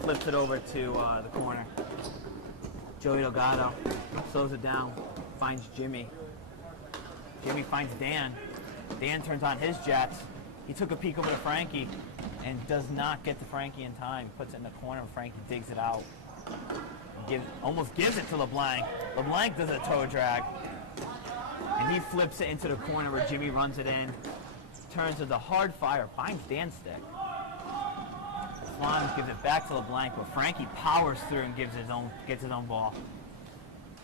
flips it over to the corner. Joey Delgado slows it down, finds Jimmy. Jimmy finds Dan. Dan turns on his jets. He took a peek over to Frankie and does not get to Frankie in time. Puts it in the corner and Frankie digs it out. Almost gives it to LeBlanc. LeBlanc does a toe drag. And he flips it into the corner where Jimmy runs it in. Turns to the hard fire, finds Dan's stick. Swan gives it back to LeBlanc, but Frankie powers through and gets his own ball.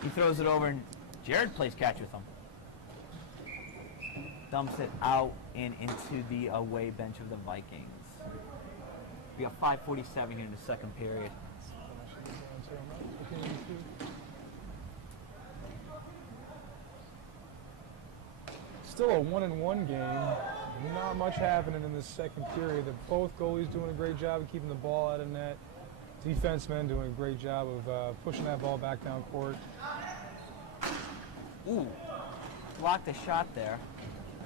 He throws it over and Jared plays catch with him. Dumps it out and into the away bench of the Vikings. We got 5:47 here in the second period. Still a 1-1 game. Not much happening in this second period. Both goalies doing a great job of keeping the ball out of net. Defensemen doing a great job of pushing that ball back down court. Ooh, blocked a shot there.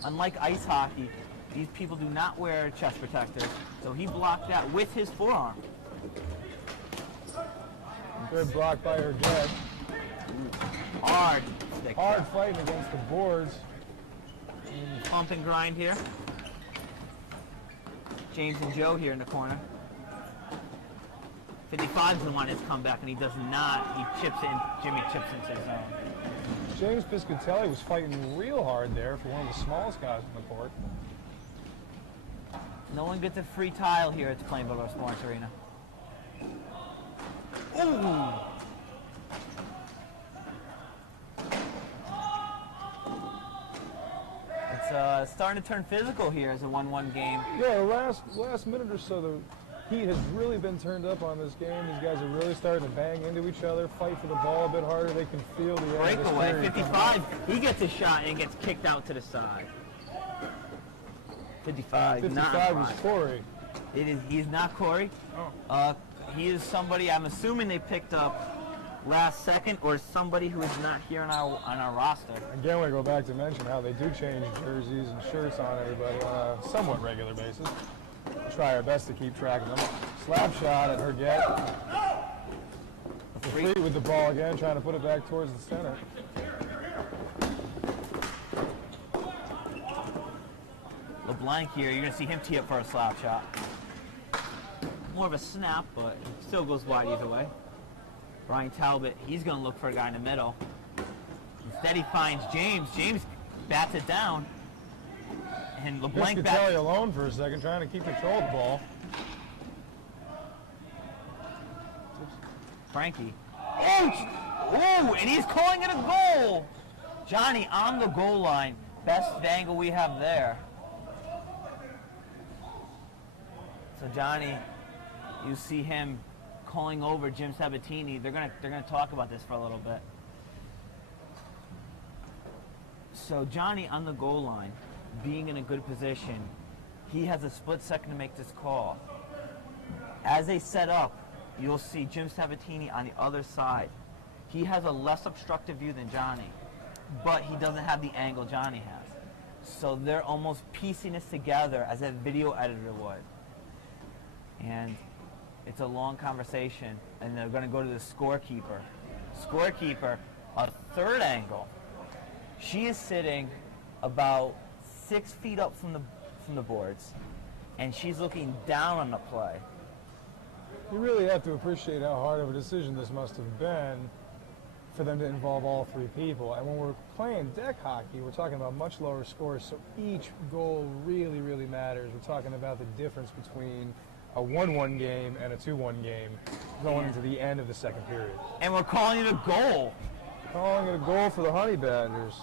Unlike ice hockey, these people do not wear chest protectors, so he blocked that with his forearm. Good block by her jet. Hard stick. Hard fighting against the boards. Pump and grind here. James and Joe here in the corner. 55 is the one that's come back, and he does not. He chips in. Jimmy chips into his zone. James Piscatelli was fighting real hard there for one of the smallest guys on the court. No one gets a free tile here at the Plainville Sports Arena. Ooh! It's starting to turn physical here as a 1-1 game. Yeah, the last minute or so, the heat has really been turned up on this game. These guys are really starting to bang into each other, fight for the ball a bit harder. They can feel the breakaway. 55. He gets a shot and gets kicked out to the side. 55. 55 was Corey. It is. He's not Corey. Oh. He is somebody. I'm assuming they picked up last second, or somebody who is not here on our roster. Again, we go back to mention how they do change jerseys and shirts on everybody on a somewhat regular basis. Try our best to keep track of them. Slap shot at Herget. Free with the ball again, trying to put it back towards the center. LeBlanc here, you're going to see him tee up for a slap shot. More of a snap, but it still goes wide either way. Brian Talbot, he's going to look for a guy in the middle. Instead, he finds James. James bats it down. And LeBlanc Piscatelli alone for a second, trying to keep control of the ball. Frankie. Oh, and he's calling it a goal. Johnny on the goal line. Best angle we have there. So Johnny, you see him calling over Jim Sabatini. They're gonna talk about this for a little bit. So Johnny on the goal line, being in a good position, he has a split second to make this call. As they set up, you'll see Jim Sabatini on the other side. He has a less obstructive view than Johnny, but he doesn't have the angle Johnny has. So they're almost piecing this together as a video editor would. And it's a long conversation, and they're going to go to the scorekeeper. Scorekeeper, a third angle. She is sitting about 6 feet up from the boards, and she's looking down on the play. You really have to appreciate how hard of a decision this must have been for them to involve all three people. And when we're playing deck hockey, we're talking about much lower scores, so each goal really, really matters. We're talking about the difference between a 1-1 game and a 2-1 game going into the end of the second period. And we're calling it a goal. Calling it a goal for the Honey Badgers.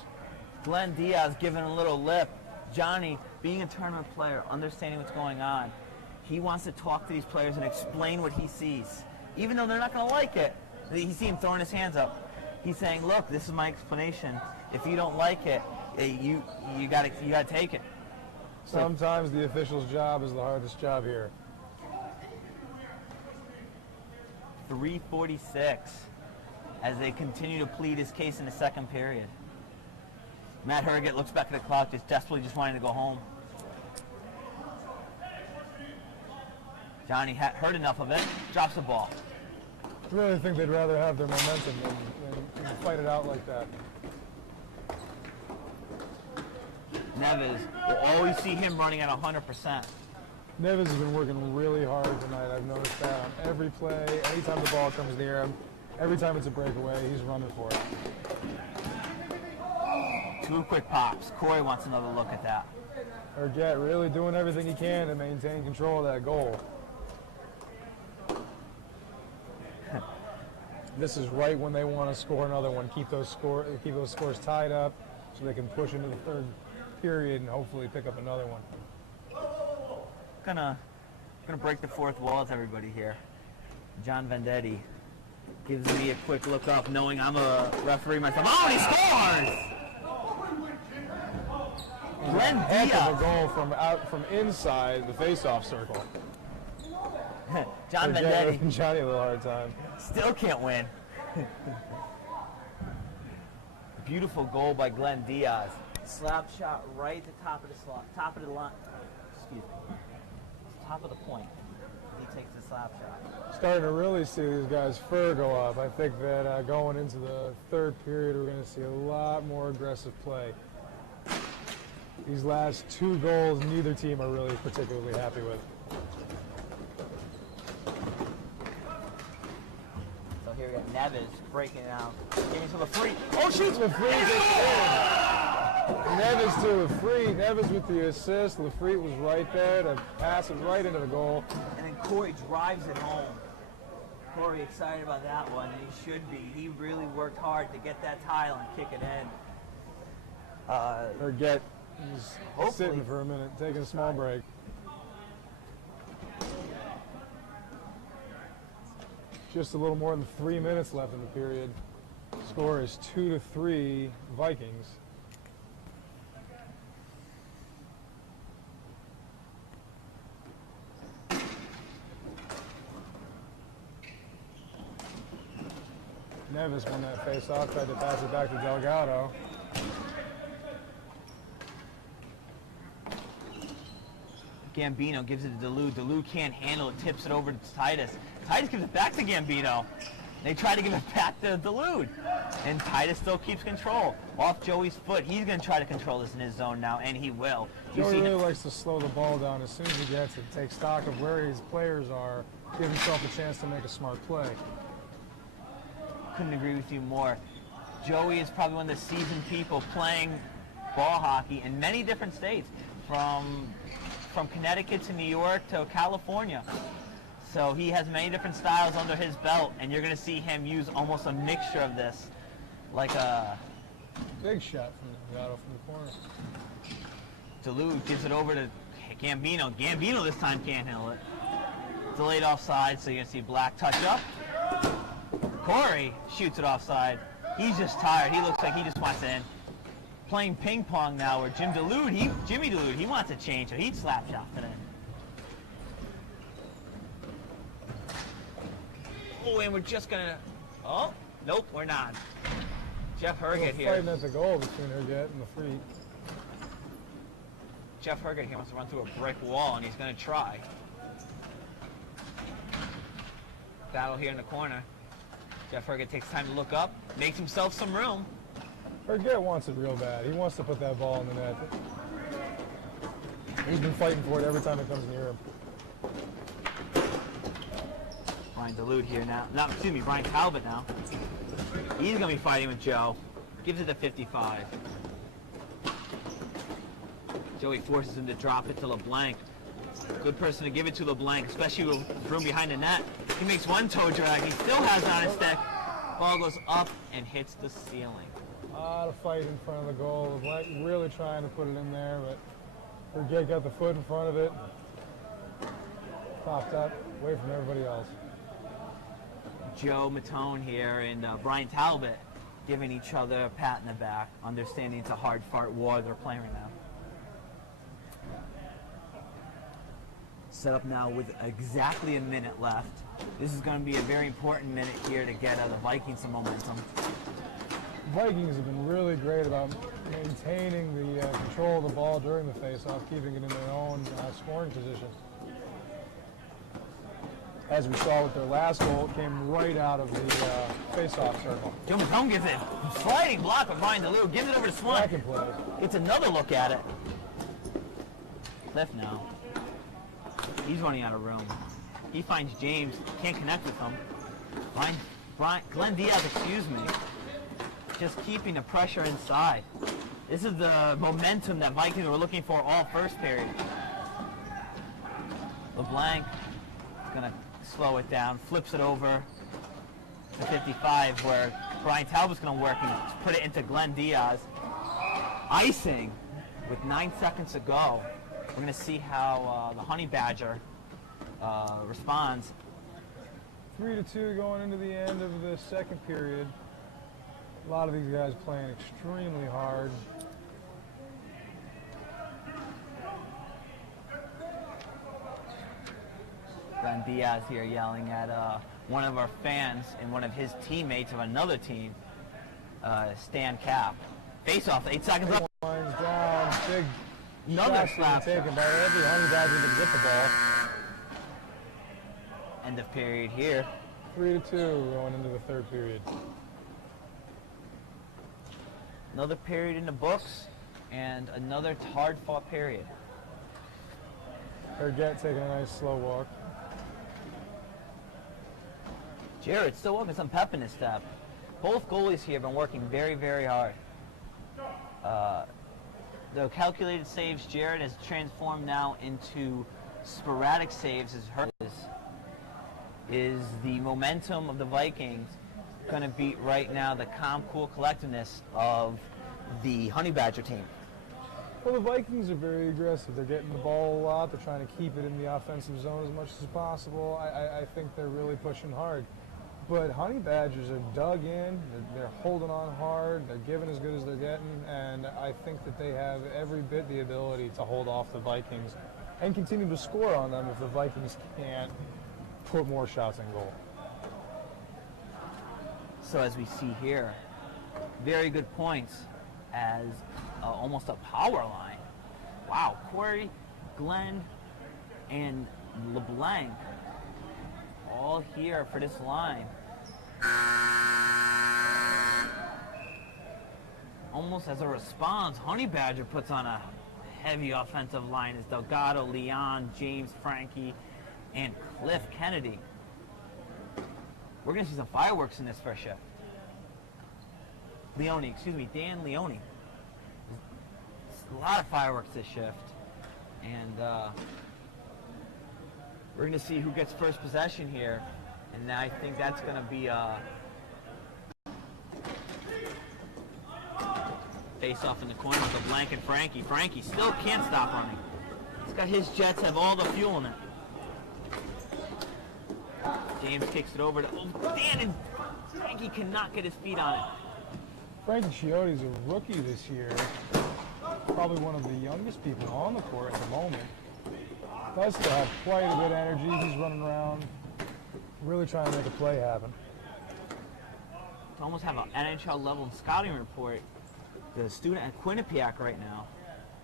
Glenn Diaz giving a little lip. Johnny, being a tournament player, understanding what's going on, he wants to talk to these players and explain what he sees. Even though they're not going to like it, you see him throwing his hands up. He's saying, look, this is my explanation. If you don't like it, you gotta take it. Sometimes the official's job is the hardest job here. 3:46 as they continue to plead his case in the second period. Matt Herget looks back at the clock, just desperately just wanting to go home. Johnny heard enough of it, drops the ball. I really think they'd rather have their momentum than fight it out like that. Neves, will always see him running at 100%. Neves has been working really hard tonight. I've noticed that on every play. Anytime the ball comes near him, every time it's a breakaway, he's running for it. 2 quick pops. Corey wants another look at that. Herget really doing everything he can to maintain control of that goal. This is right when they want to score another one, keep those scores tied up, so they can push into the third period and hopefully pick up another one. Gonna break the fourth wall with everybody here. John Vendetti gives me a quick look up, knowing I'm a referee myself. Oh, he scores! Glenn Heck Diaz. of a goal from inside the face-off circle. John Giving Vendetti Johnny a little hard time. still can't win. Beautiful goal by Glenn Diaz. Slap shot right at the top of the slot, top of the line. Excuse me. Top of the point. He takes the slap shot. Starting to really see these guys' fur go up. I think that going into the third period, we're going to see a lot more aggressive play. These last 2 goals, neither team are really particularly happy with. So here we got Neves breaking it out. Getting to the free. Oh, shoots! Lafrite gets in. Neves to Lafrite. Neves with the assist. Lafrite was right there to pass it right into the goal. And then Corey drives it home. Corey excited about that one, and he should be. He really worked hard to get that tile and kick it in. Herget is Hopefully. sitting for a minute, taking a small break. Just a little more than 3 minutes left in the period. Score is 2-3 Vikings. Neves won that face-off, tried to pass it back to Delgado. Gambino gives it to Delu. Delu can't handle it, tips it over to Titus. Titus gives it back to Gambino. They try to give it back to Delu. And Titus still keeps control. Off Joey's foot. He's going to try to control this in his zone now, and he will. Joey really likes to slow the ball down as soon as he gets it. Take stock of where his players are. Give himself a chance to make a smart play. Couldn't agree with you more. Joey is probably one of the seasoned people playing ball hockey in many different states, from Connecticut to New York to California. So he has many different styles under his belt, and you're going to see him use almost a mixture of this, like a Big shot from Delgado from the corner. Duluth gives it over to Gambino. Gambino this time can't handle it. Delayed offside, so you're going to see Black touch up. Corey shoots it offside. He's just tired. He looks like he just wants to end. Playing ping pong now, where Jimmy Duluth, he wants to change, so he'd slap shot today. Oh, and we're just gonna. Oh, nope, we're not. Jeff Herget here. Fighting at the goal between Herget and Lafrite. Jeff Herget here wants to run through a brick wall, and he's gonna try. Battle here in the corner. Jeff Herget takes time to look up, makes himself some room. Herget wants it real bad. He wants to put that ball in the net. He's been fighting for it every time it comes near him. Brian Duluth here now. Brian Talbot now. He's going to be fighting with Joe. Gives it to 55. Joey forces him to drop it to LeBlanc. Good person to give it to LeBlanc, especially with room behind the net. He makes one toe drag. He still has it on his stick. Ball goes up and hits the ceiling. A lot of fight in front of the goal. LeBlanc really trying to put it in there, but Herget got the foot in front of it. Popped up, away from everybody else. Joe Matone here and Brian Talbot giving each other a pat in the back, understanding it's a hard-fought war they're playing right now. Set up now with exactly a minute left. This is going to be a very important minute here to get the Vikings some momentum. Vikings have been really great about maintaining the control of the ball during the face-off, keeping it in their own scoring position. As we saw with their last goal, it came right out of the face-off circle. Joe McComb gets a sliding block of Brian DeLue, gives it over to Swan. Second play. Gets another look at it. Cliff now. He's running out of room. He finds James, can't connect with him. Glenn Diaz, excuse me. Just keeping the pressure inside. This is the momentum that Vikings were looking for all first period. LeBlanc is going to slow it down, flips it over to 55, where Brian Talbot's going to work and put it into Glenn Diaz. Icing with 9 seconds to go. We're going to see how the Honey Badger responds. 3-2 going into the end of the second period. A lot of these guys playing extremely hard. Glenn Diaz here yelling at one of our fans and one of his teammates of another team, Stan Cap. Face off, 8 seconds left. Lines down, big Another shots slap being taken shot. by every Honey Badger to get the ball. End of period here. 3-2 going into the third period. Another period in the books and another hard-fought period. Herget taking a nice slow walk. Jared still working some pep in his step. Both goalies here have been working very, very hard. The calculated saves, Jared has transformed now into sporadic saves. Is the momentum of the Vikings going to beat right now the calm, cool collectiveness of the Honey Badger team? Well, the Vikings are very aggressive. They're getting the ball a lot. They're trying to keep it in the offensive zone as much as possible. I think they're really pushing hard. But Honey Badgers are dug in. They're holding on hard. They're giving as good as they're getting. And I think that they have every bit the ability to hold off the Vikings and continue to score on them if the Vikings can't put more shots in goal. So as we see here, very good points as almost a power line. Wow, Corey, Glenn, and LeBlanc all here for this line. Almost as a response, Honey Badger puts on a heavy offensive line as Delgado, Leon, James, Frankie, and Cliff Kennedy. We're going to see some fireworks in this first shift. Dan Leone. A lot of fireworks this shift. And we're going to see who gets first possession here. And I think that's going to be face off in the corner with LeBlanc and Frankie. Frankie still can't stop running. He's got his Jets have all the fuel in it. James kicks it over to Dan, and Frankie cannot get his feet on it. Frankie Chiote's a rookie this year. Probably one of the youngest people on the court at the moment. Does still have quite a bit of energy. He's running around, really trying to make a play happen. To almost have an NHL level scouting report. The student at Quinnipiac right now.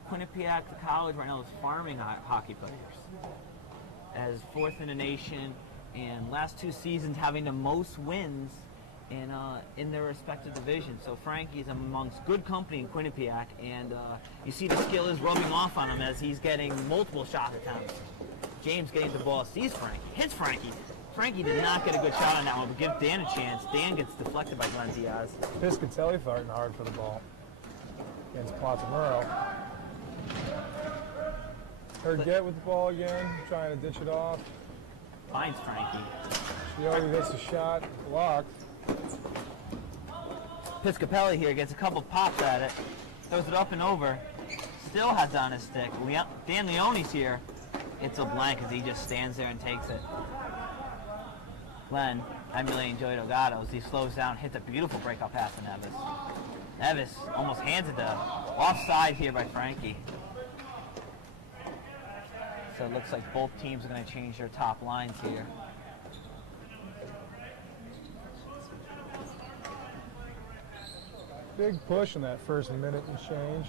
Quinnipiac, the college right now, is farming hockey players. As fourth in the nation, and last 2 seasons having the most wins in their respective divisions. So Frankie is amongst good company in Quinnipiac, and you see the skill is rubbing off on him as he's getting multiple shot attempts. James getting the ball, sees Frankie, hits Frankie. Frankie did not get a good shot on that one, but give Dan a chance. Dan gets deflected by Glenn Diaz. Piscatelli fighting hard for the ball against Platamuro. Herget with the ball again, trying to ditch it off. Finds Frankie. Chiote hits a shot, blocked. Piscatelli here gets a couple pops at it, throws it up and over, still has it on his stick. Dan Leone's here. It's LeBlanc as he just stands there and takes it. Glenn emulating Joey Delgado as he slows down, hits a beautiful breakout pass to Nevis. Nevis almost hands it to offside here by Frankie. So it looks like both teams are going to change their top lines here. Big push in that first minute and change.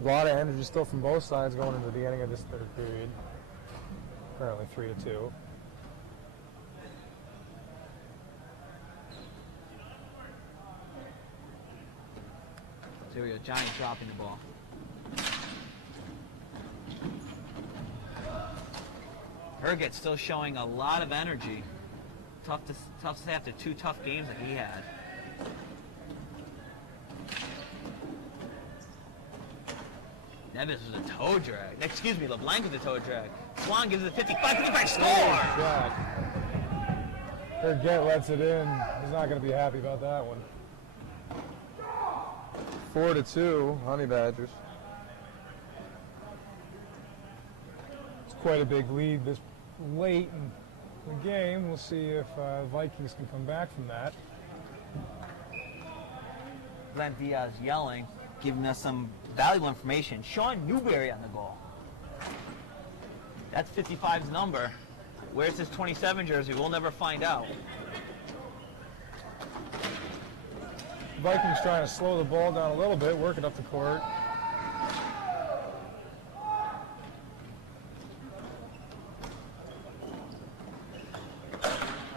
A lot of energy still from both sides going into the beginning of this third period. Currently 3-2. So here we go, Johnny dropping the ball. Herget's still showing a lot of energy. Tough to say after 2 tough games that he had. Nevis was a toe drag. Excuse me, LeBlanc was a toe drag. Swan gives it a 55-55 score! Shot. Herget lets it in. He's not going to be happy about that one. 4-2, Honey Badgers. It's quite a big lead this late in the game. We'll see if Vikings can come back from that. Glenn Diaz yelling, giving us some valuable information. Sean Newberry on the goal. That's 55's number. Where's his 27 jersey? We'll never find out. Vikings trying to slow the ball down a little bit, work it up the court.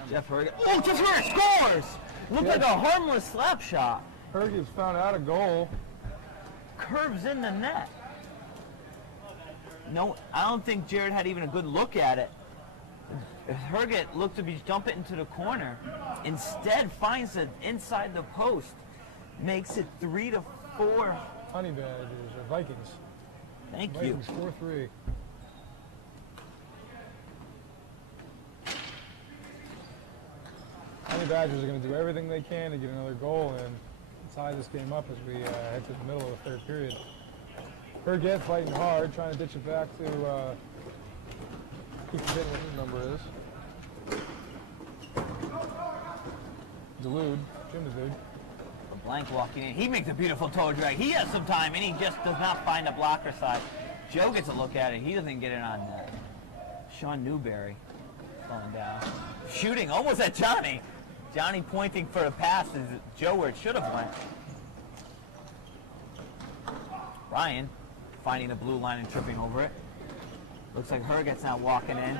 Jeff Herget. Oh, Jeff Herget scores! Looked like a harmless slap shot. Herget's found out a goal. Curves in the net. No, I don't think Jared had even a good look at it. Herget looked to be dumping it into the corner. Instead, finds it inside the post. Makes it 3-4. Honey Badgers, or Vikings. Thank you. Vikings 4-3. Honey Badgers are going to do everything they can to get another goal and tie this game up as we head to the middle of the third period. Herget fighting hard, trying to ditch it back to keep forgetting what his number is. Delude, Jim Delude. Blank walking in. He makes a beautiful toe drag. He has some time, and he just does not find a blocker side. Joe gets a look at it. He doesn't get it on net. Sean Newberry falling down. Shooting almost at Johnny. Johnny pointing for a pass is Joe where it should have went. Ryan finding the blue line and tripping over it. Looks like Herget's now walking in.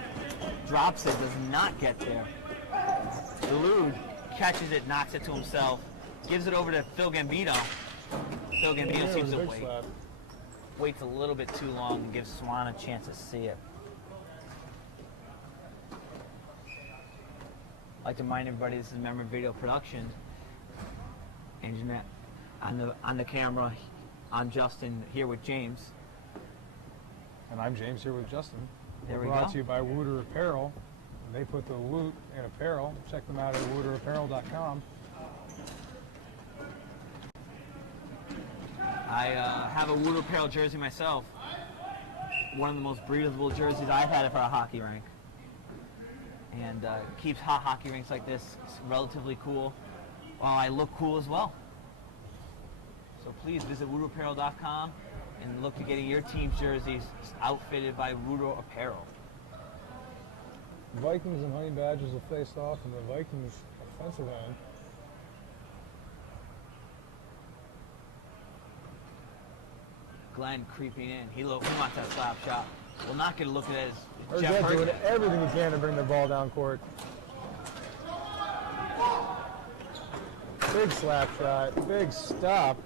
Drops it, does not get there. Delude catches it, knocks it to himself. Gives it over to Phil Gambino. Phil Gambino seems to wait. Waits a little bit too long and gives Swan a chance to see it. I'd like to remind everybody this is Memory Video Production. Internet on the camera. I'm Justin here with James. And I'm James here with Justin. There we Brought go. to you by Wooter Apparel. They put the loot in apparel. Check them out at wooterapparel.com. I have a Wood Apparel jersey myself. One of the most breathable jerseys I've had for a hockey rink. And keeps hot hockey rinks like this relatively cool, while I look cool as well. So please visit wooterapparel.com and look to getting your team's jerseys outfitted by Wooter Apparel. Vikings and Honey Badgers will face off in the Vikings offensive end. Glenn creeping in. He wants that slap shot. Will not get a look at it as Jeff Herget doing Herget. everything he can to bring the ball down court. Big slap shot, big stop.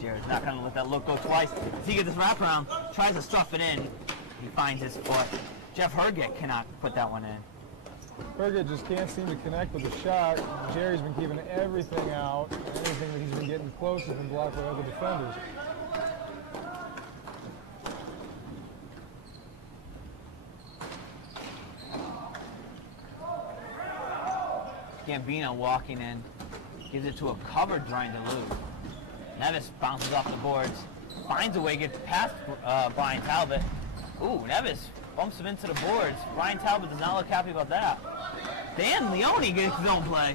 Jared's not going to let that look go twice. As he gets this wraparound, tries to stuff it in. He finds his foot. Jeff Herget cannot put that one in. Herget just can't seem to connect with the shot. Jerry's been keeping everything out. Anything that he's been getting close has been blocked by other defenders. Gambino walking in, gives it to a covered Brian Delude. Nevis bounces off the boards, finds a way to get past Brian Talbot. Ooh, Nevis bumps him into the boards. Ryan Talbot does not look happy about that. Dan Leone gets his own play.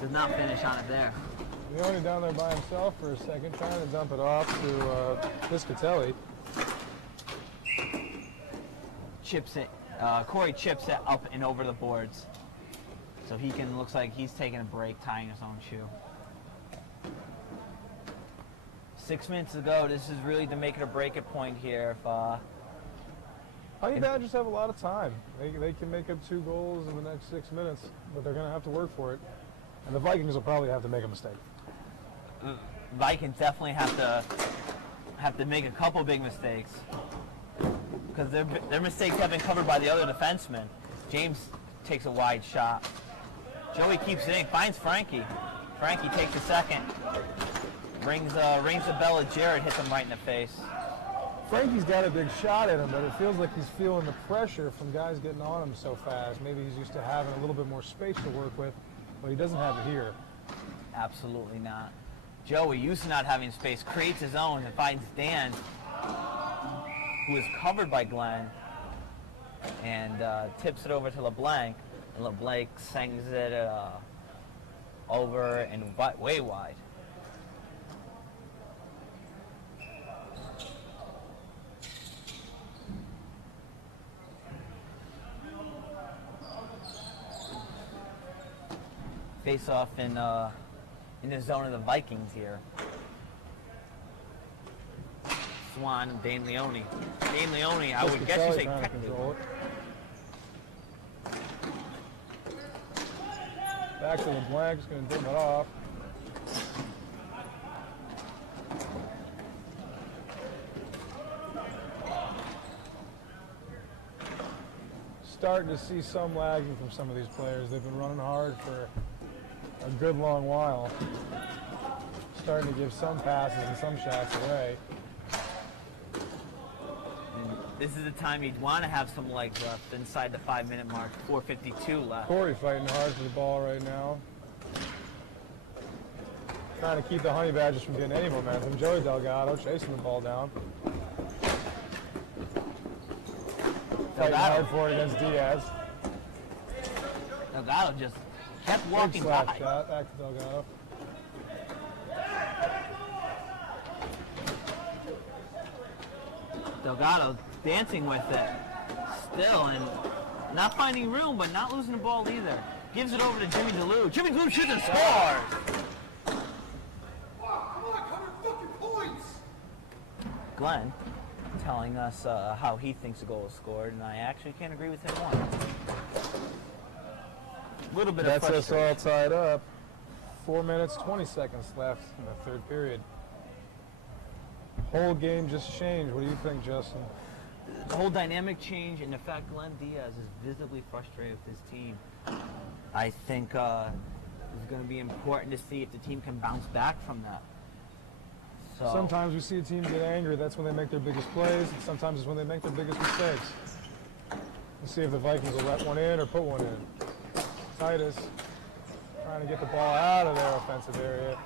Does not finish on it there. Leone down there by himself for a second, trying to dump it off to Piscatelli. Chips it. Corey chips it up and over the boards. So he can, looks like he's taking a break, tying his own shoe. 6 minutes to go. This is really to make it or break it point here. If Honey Badgers have a lot of time. They can make up 2 goals in the next 6 minutes, but they're going to have to work for it. And the Vikings will probably have to make a mistake. Vikings definitely have to make a couple big mistakes because their mistakes have been covered by the other defensemen. James takes a wide shot. Joey keeps it in, finds Frankie. Frankie takes a second. Rings the bell at Jared, hits him right in the face. Frankie's got a big shot at him, but it feels like he's feeling the pressure from guys getting on him so fast. Maybe he's used to having a little bit more space to work with, but he doesn't have it here. Absolutely not. Joey, used to not having space, creates his own and finds Dan, who is covered by Glenn, and tips it over to LeBlanc. And LeBlanc sings it over and way wide. Face off in the zone of the Vikings here. Swan and Dane Leone. Dane Leone, I would guess you say technically. Back to LeBlanc, just going to dim it off. Starting to see some lagging from some of these players. They've been running hard for a good long while. Starting to give some passes and some shots away. This is the time you'd want to have some legs left inside the 5-minute mark. 4:52 left. Corey fighting hard for the ball right now. Trying to keep the Honey Badgers from getting any momentum. Joey Delgado chasing the ball down. Fighting hard for it against Diaz. Delgado just kept walking Big slap by. shot, back to Delgado. Delgado dancing with it still and not finding room, but not losing the ball either. Gives it over to Jimmy DeLue. Jimmy DeLue shoots and scores! Glenn telling us how he thinks the goal was scored, and I actually can't agree with him more. A little bit of That's us all frustration. tied up. 4 minutes, 20 seconds left in the third period. Whole game just changed. What do you think, Justin? The whole dynamic change, and the fact Glenn Diaz is visibly frustrated with his team, I think is going to be important to see if the team can bounce back from that. So, Sometimes we see a team get angry. That's when they make their biggest plays. And sometimes it's when they make their biggest mistakes. Let's see if the Vikings will let one in or put one in. Titus trying to get the ball out of their offensive area.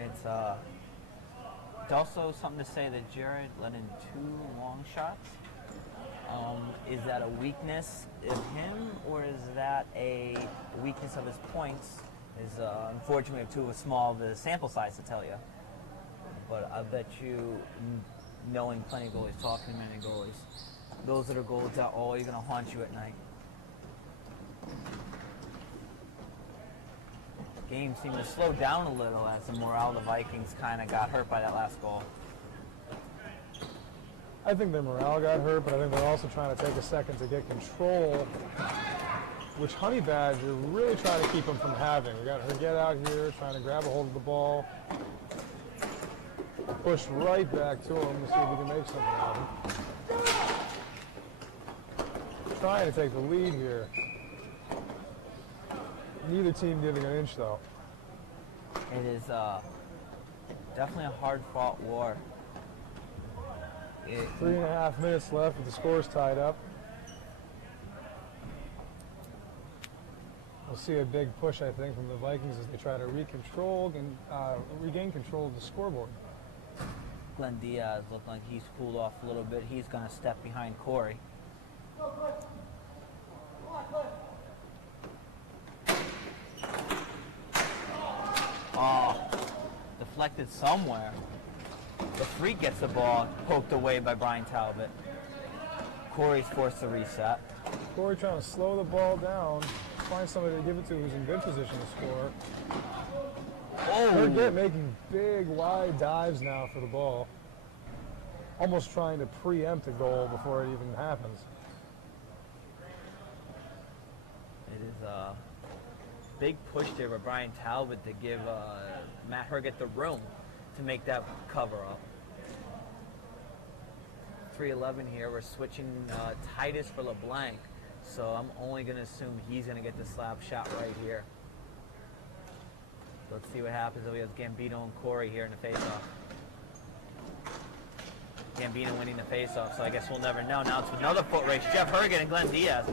It's also something to say that Jared let in 2 long shots. Is that a weakness of him, or is that a weakness of his points? Unfortunately, we have too small of a sample size to tell you. But I bet you, knowing plenty of goalies, talking to many goalies, those are the goals that are always going to haunt you at night. Game seemed to slow down a little as the morale of the Vikings kind of got hurt by that last goal. I think their morale got hurt, but I think they're also trying to take a second to get control, which Honey Badger really trying to keep them from having. We got her get out here, trying to grab a hold of the ball, push right back to him to see if we can make something out of him. Trying to take the lead here. Neither team giving an inch, though. It is definitely a hard-fought war. 3.5 minutes left with the scores tied up. We'll see a big push, I think, from the Vikings as they try to regain control of the scoreboard. Glenn Diaz looked like he's cooled off a little bit. He's going to step behind Corey. Oh, deflected somewhere. The Freak gets the ball poked away by Brian Talbot. Corey's forced to reset. Corey trying to slow the ball down, find somebody to give it to who's in good position to score. They're making big, wide dives now for the ball. Almost trying to preempt a goal before it even happens. It is a big push there by Brian Talbot to give Matt Herget the room to make that cover up. 3:11 here. We're switching Titus for LeBlanc, so I'm only going to assume he's going to get the slap shot right here. Let's see what happens. We have Gambino and Corey here in the faceoff. Gambino winning the faceoff, so I guess we'll never know. Now it's another foot race. Jeff Herget and Glenn Diaz.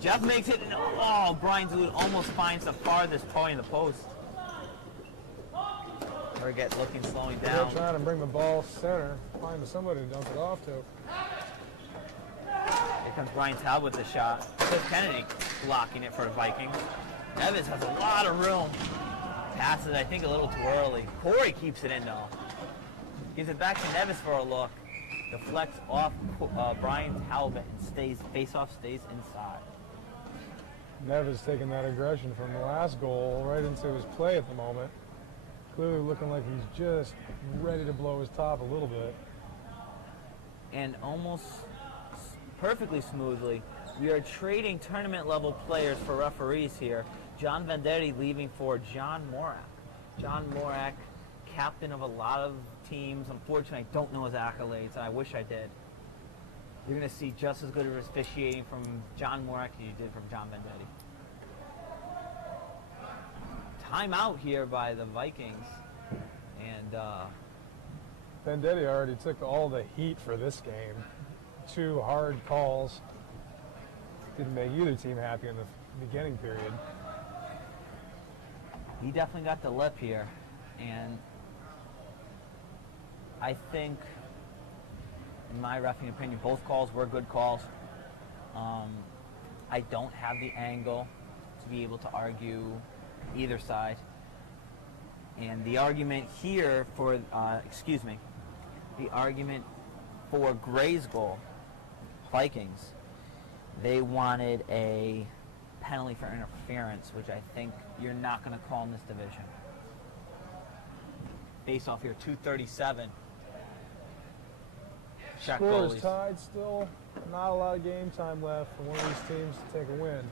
Jeff makes it, and oh, Brian Talbot almost finds the farthest point of the post. Herget looking, slowing down. They're trying to bring the ball center, find somebody to dump it off to. Here comes Brian Talbot with the shot. Cliff Kennedy blocking it for the Vikings. Neves has a lot of room. Passes, I think, a little too early. Corey keeps it in, though. Gives it back to Neves for a look. Deflects off Brian Talbot and stays, face-off stays inside. Neves taking that aggression from the last goal right into his play at the moment. Clearly looking like he's just ready to blow his top a little bit. And almost perfectly smoothly, we are trading tournament-level players for referees here. John Vendetti leaving for John Morak. John Morak, captain of a lot of teams. Unfortunately, I don't know his accolades, and I wish I did. You're going to see just as good of officiating from John Morak as you did from John Vendetti. Timeout here by the Vikings. And Vendetti already took all the heat for this game. 2 hard calls. Didn't make either team happy in the beginning period. he definitely got the lip here. And I think, in my reffing opinion, both calls were good calls. I don't have the angle to be able to argue either side. And the argument here for, the argument for Gray's goal, Vikings, they wanted a penalty for interference, which I think you're not going to call in this division. Face off here, 2:37. Shot Score is goalies. tied still. Not a lot of game time left for one of these teams to take a win.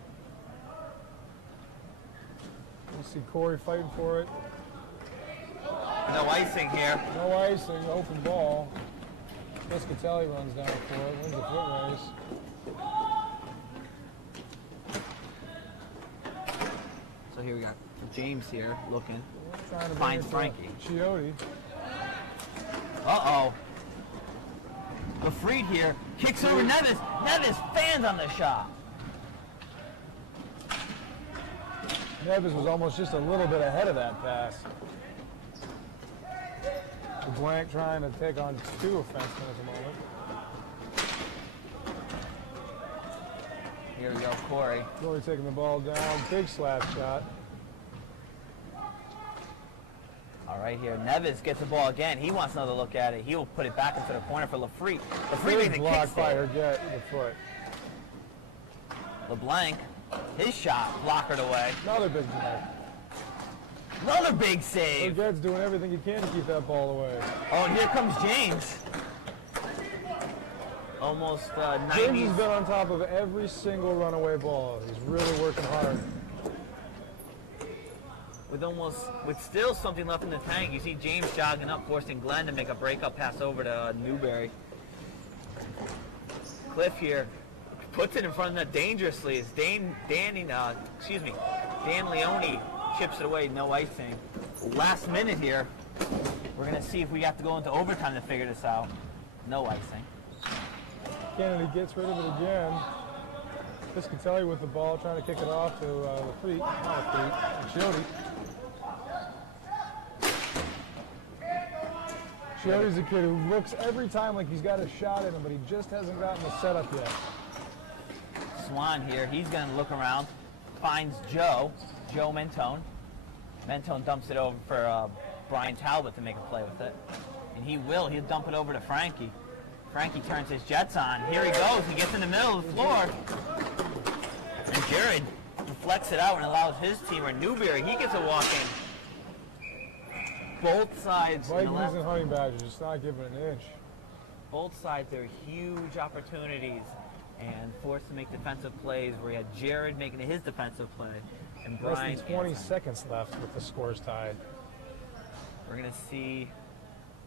You see Corey fighting for it. No icing here. No icing, open ball. Piscatelli runs down for it, wins the foot race. So here we got James here looking. Trying to Finds bring it Frankie. to Chiotti. Uh-oh. LaFreed here kicks over Neves. Neves fans on the shot. Neves was almost just a little bit ahead of that pass. Blank trying to take on 2 offensemen at the moment. Here we go, Corey. Corey taking the ball down, big slap shot. All right, here Neves gets the ball again. He wants another look at it. He will put it back into the corner for LaFreed. LaFreed Big makes a kick block by save. Herget with the foot. LeBlanc, his shot blockered away. Another big block. Another big save. Herget's doing everything he can to keep that ball away. Oh, and here comes James. Almost James 90s. has been on top of every single runaway ball. He's really working hard. With still something left in the tank, you see James jogging up, forcing Glenn to make a breakup pass over to Newberry. Cliff here puts it in front of the net dangerously. It's Dan Leone chips it away, no icing. Last minute here, we're gonna see if we have to go into overtime to figure this out. No icing. Kennedy gets rid of it again. Piscatelli with the ball, trying to kick it off to Chiotti. Joey's a kid who looks every time like he's got a shot in him, but he just hasn't gotten the setup yet. Swan here, he's going to look around, finds Joe Mentone. Mentone dumps it over for Brian Talbot to make a play with it. And he'll dump it over to Frankie. Frankie turns his jets on. Here he goes, he gets in the middle of the floor. And Jared deflects it out and allows his teamer, Newberry, he gets a walk in. Both sides in the Vikings left. and Honey Badgers just not giving an inch. Both sides are huge opportunities and forced to make defensive plays where you had Jared making his defensive play and Brian. Less than 20 answering. seconds left with the scores tied. We're going to see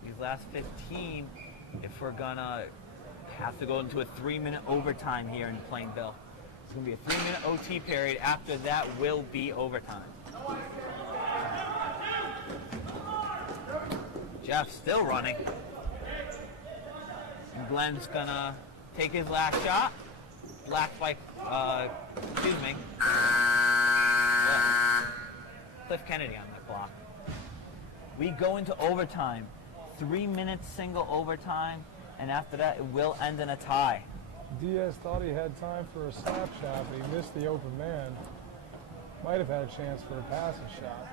these last 15 if we're going to have to go into a 3-minute overtime here in Plainville. It's going to be a 3-minute OT period. After that will be overtime. Jeff's still running. And Glenn's going to take his last shot. Blocked by, Cliff Kennedy on that block. We go into overtime. 3 minutes single overtime, and after that it will end in a tie. Diaz thought he had time for a slap shot, but he missed the open man. Might have had a chance for a passing shot.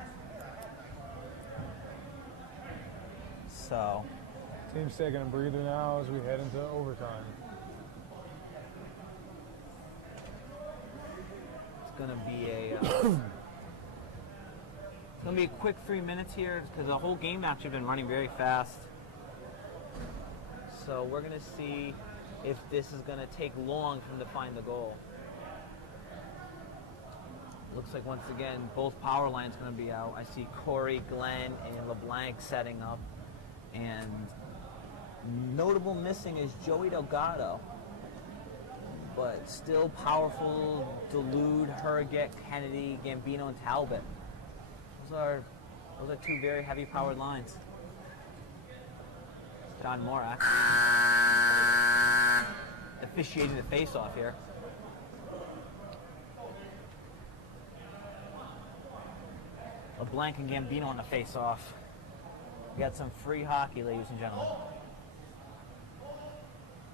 So, Team's taking a breather now as we head into overtime. it's going to be a quick 3 minutes here because the whole game actually been running very fast. So we're going to see if this is going to take long for them to find the goal. Looks like once again both power lines going to be out. I see Corey, Glenn, and LeBlanc setting up, and notable missing is Joey Delgado. But still powerful, Dulude, Herget, Kennedy, Gambino, and Talbot. Those are two very heavy-powered lines. John Morak officiating the face-off here. LeBlanc and Gambino on the face-off. We got some free hockey, ladies and gentlemen.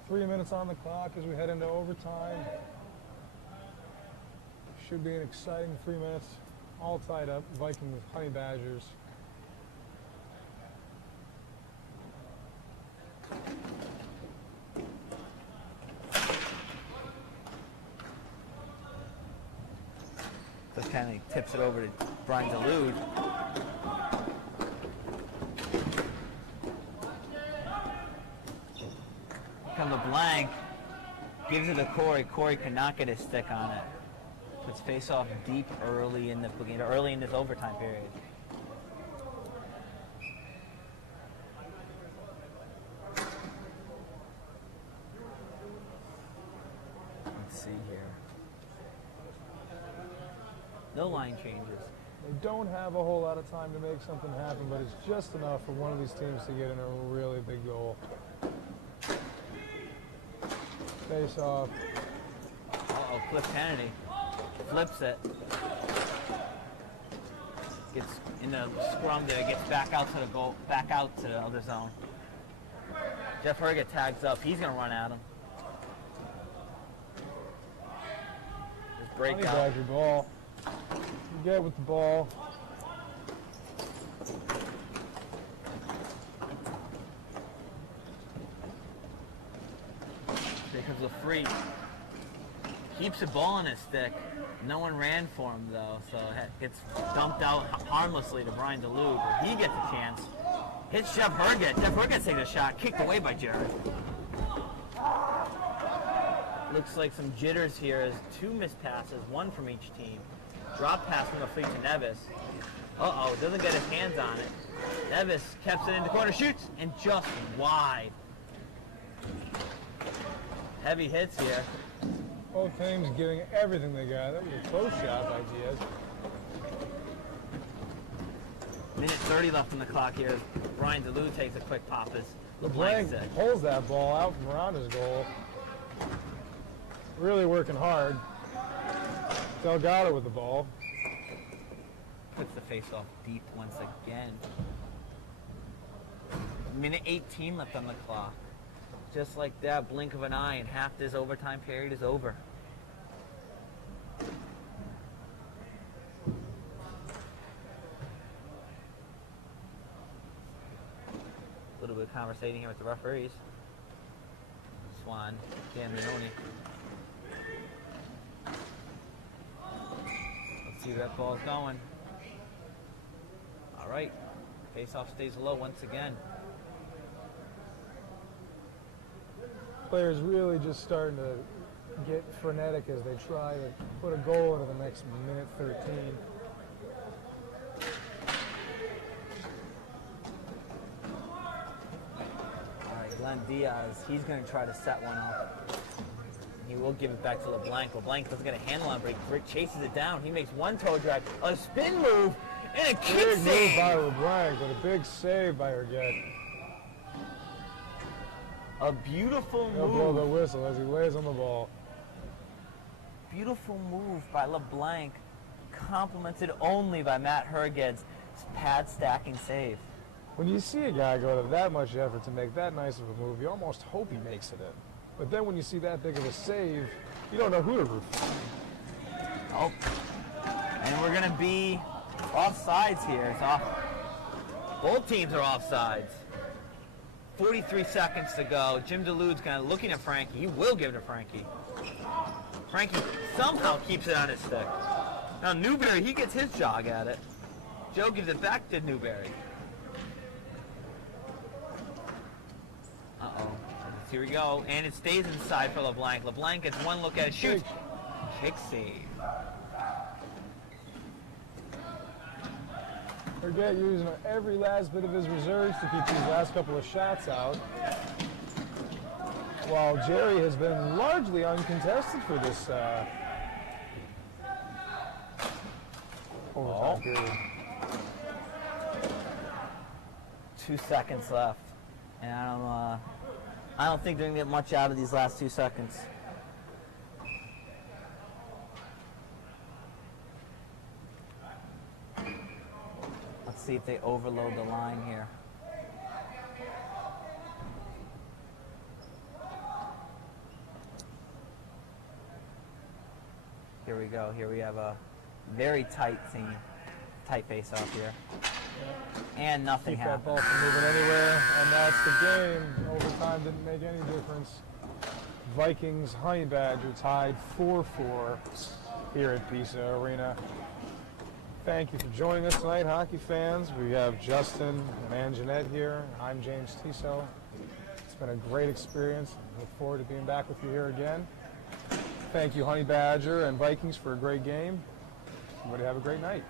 3 minutes on the clock as we head into overtime. Should be an exciting 3 minutes. All tied up. Vikings, Honey Badgers. So Kenny tips it over to Brian Dulude. Come LeBlanc, gives it to Corey. Corey cannot get his stick on it. Puts face off deep early in this overtime period. Let's see here. No line changes. They don't have a whole lot of time to make something happen, but it's just enough for one of these teams to get in a really big goal. Face off. Uh-oh, Cliff Kennedy flips it. Gets in the scrum there, gets back out to the goal, back out to the other zone. Jeff Herget tags up. He's going to run at him. Just break Honey out. Badger ball. You get with the ball. There comes a free. Keeps the ball on his stick. No one ran for him though, so it gets dumped out harmlessly to Brian Dulude, where he gets a chance. Hits Jeff Herget. Jeff Herget takes a shot, kicked away by Jared. Looks like some jitters here as two missed passes, one from each team. Drop pass from the fleet to Nevis. Uh-oh, doesn't get his hands on it. Nevis kept it in the corner, shoots, and just wide. Heavy hits here. Both teams giving everything they got. That was a close shot by Diaz. Minute 30 left on the clock here. Brian Dulude takes a quick pop as LeBlanc LeBlanc pulls that ball out from around his goal. Really working hard. Delgado with the ball. puts the face off deep once again. minute 18 left on the clock. Just like that, blink of an eye, and half this overtime period is over. A little bit of conversating here with the referees. Swan, Dan Leone. Let's see where that ball's going. All right, face-off stays low once again. Players really just starting to get frenetic as they try to put a goal into the next minute 13. All right, Glenn Diaz, he's going to try to set one up. He will give it back to LeBlanc. LeBlanc doesn't get a handle on it, but Rick chases it down. He makes one toe drag, a spin move, and a kick Big save. move by LeBlanc, but a big save by Urget. A beautiful He'll blow the move. whistle as he lays on the ball. Beautiful move by LeBlanc, complemented only by Matt Herged's pad stacking save. When you see a guy go to that much effort to make that nice of a move, you almost hope he makes it in. But then when you see that big of a save, you don't know who to root for. Oh, and we're going to be offsides here. It's off. Both teams are offsides. 43 seconds to go. Jim DeLude's kind of looking at Frankie. He will give it to Frankie. Frankie somehow keeps it on his stick. Now Newberry, he gets his jog at it. Joe gives it back to Newberry. Uh-oh. Here we go. And it stays inside for LeBlanc. LeBlanc gets one look at it. Shoots. Kick save. Urget using every last bit of his reserves to keep these last couple of shots out. While Jerry has been largely uncontested for this overtime period. 2 seconds left. And I don't think they're going to get much out of these last 2 seconds. Let's see if they overload the line here. Here we go. Here we have a very tight team. Tight face-off here. And nothing Keep that happened. ball from moving anywhere, and that's the game. Overtime didn't make any difference. Vikings Honey Badger tied 4-4 here at Pisa Arena. Thank you for joining us tonight, hockey fans. We have Justin and Anjanette here. I'm James Tiso. It's been a great experience. I look forward to being back with you here again. Thank you, Honey Badger and Vikings, for a great game. Everybody have a great night.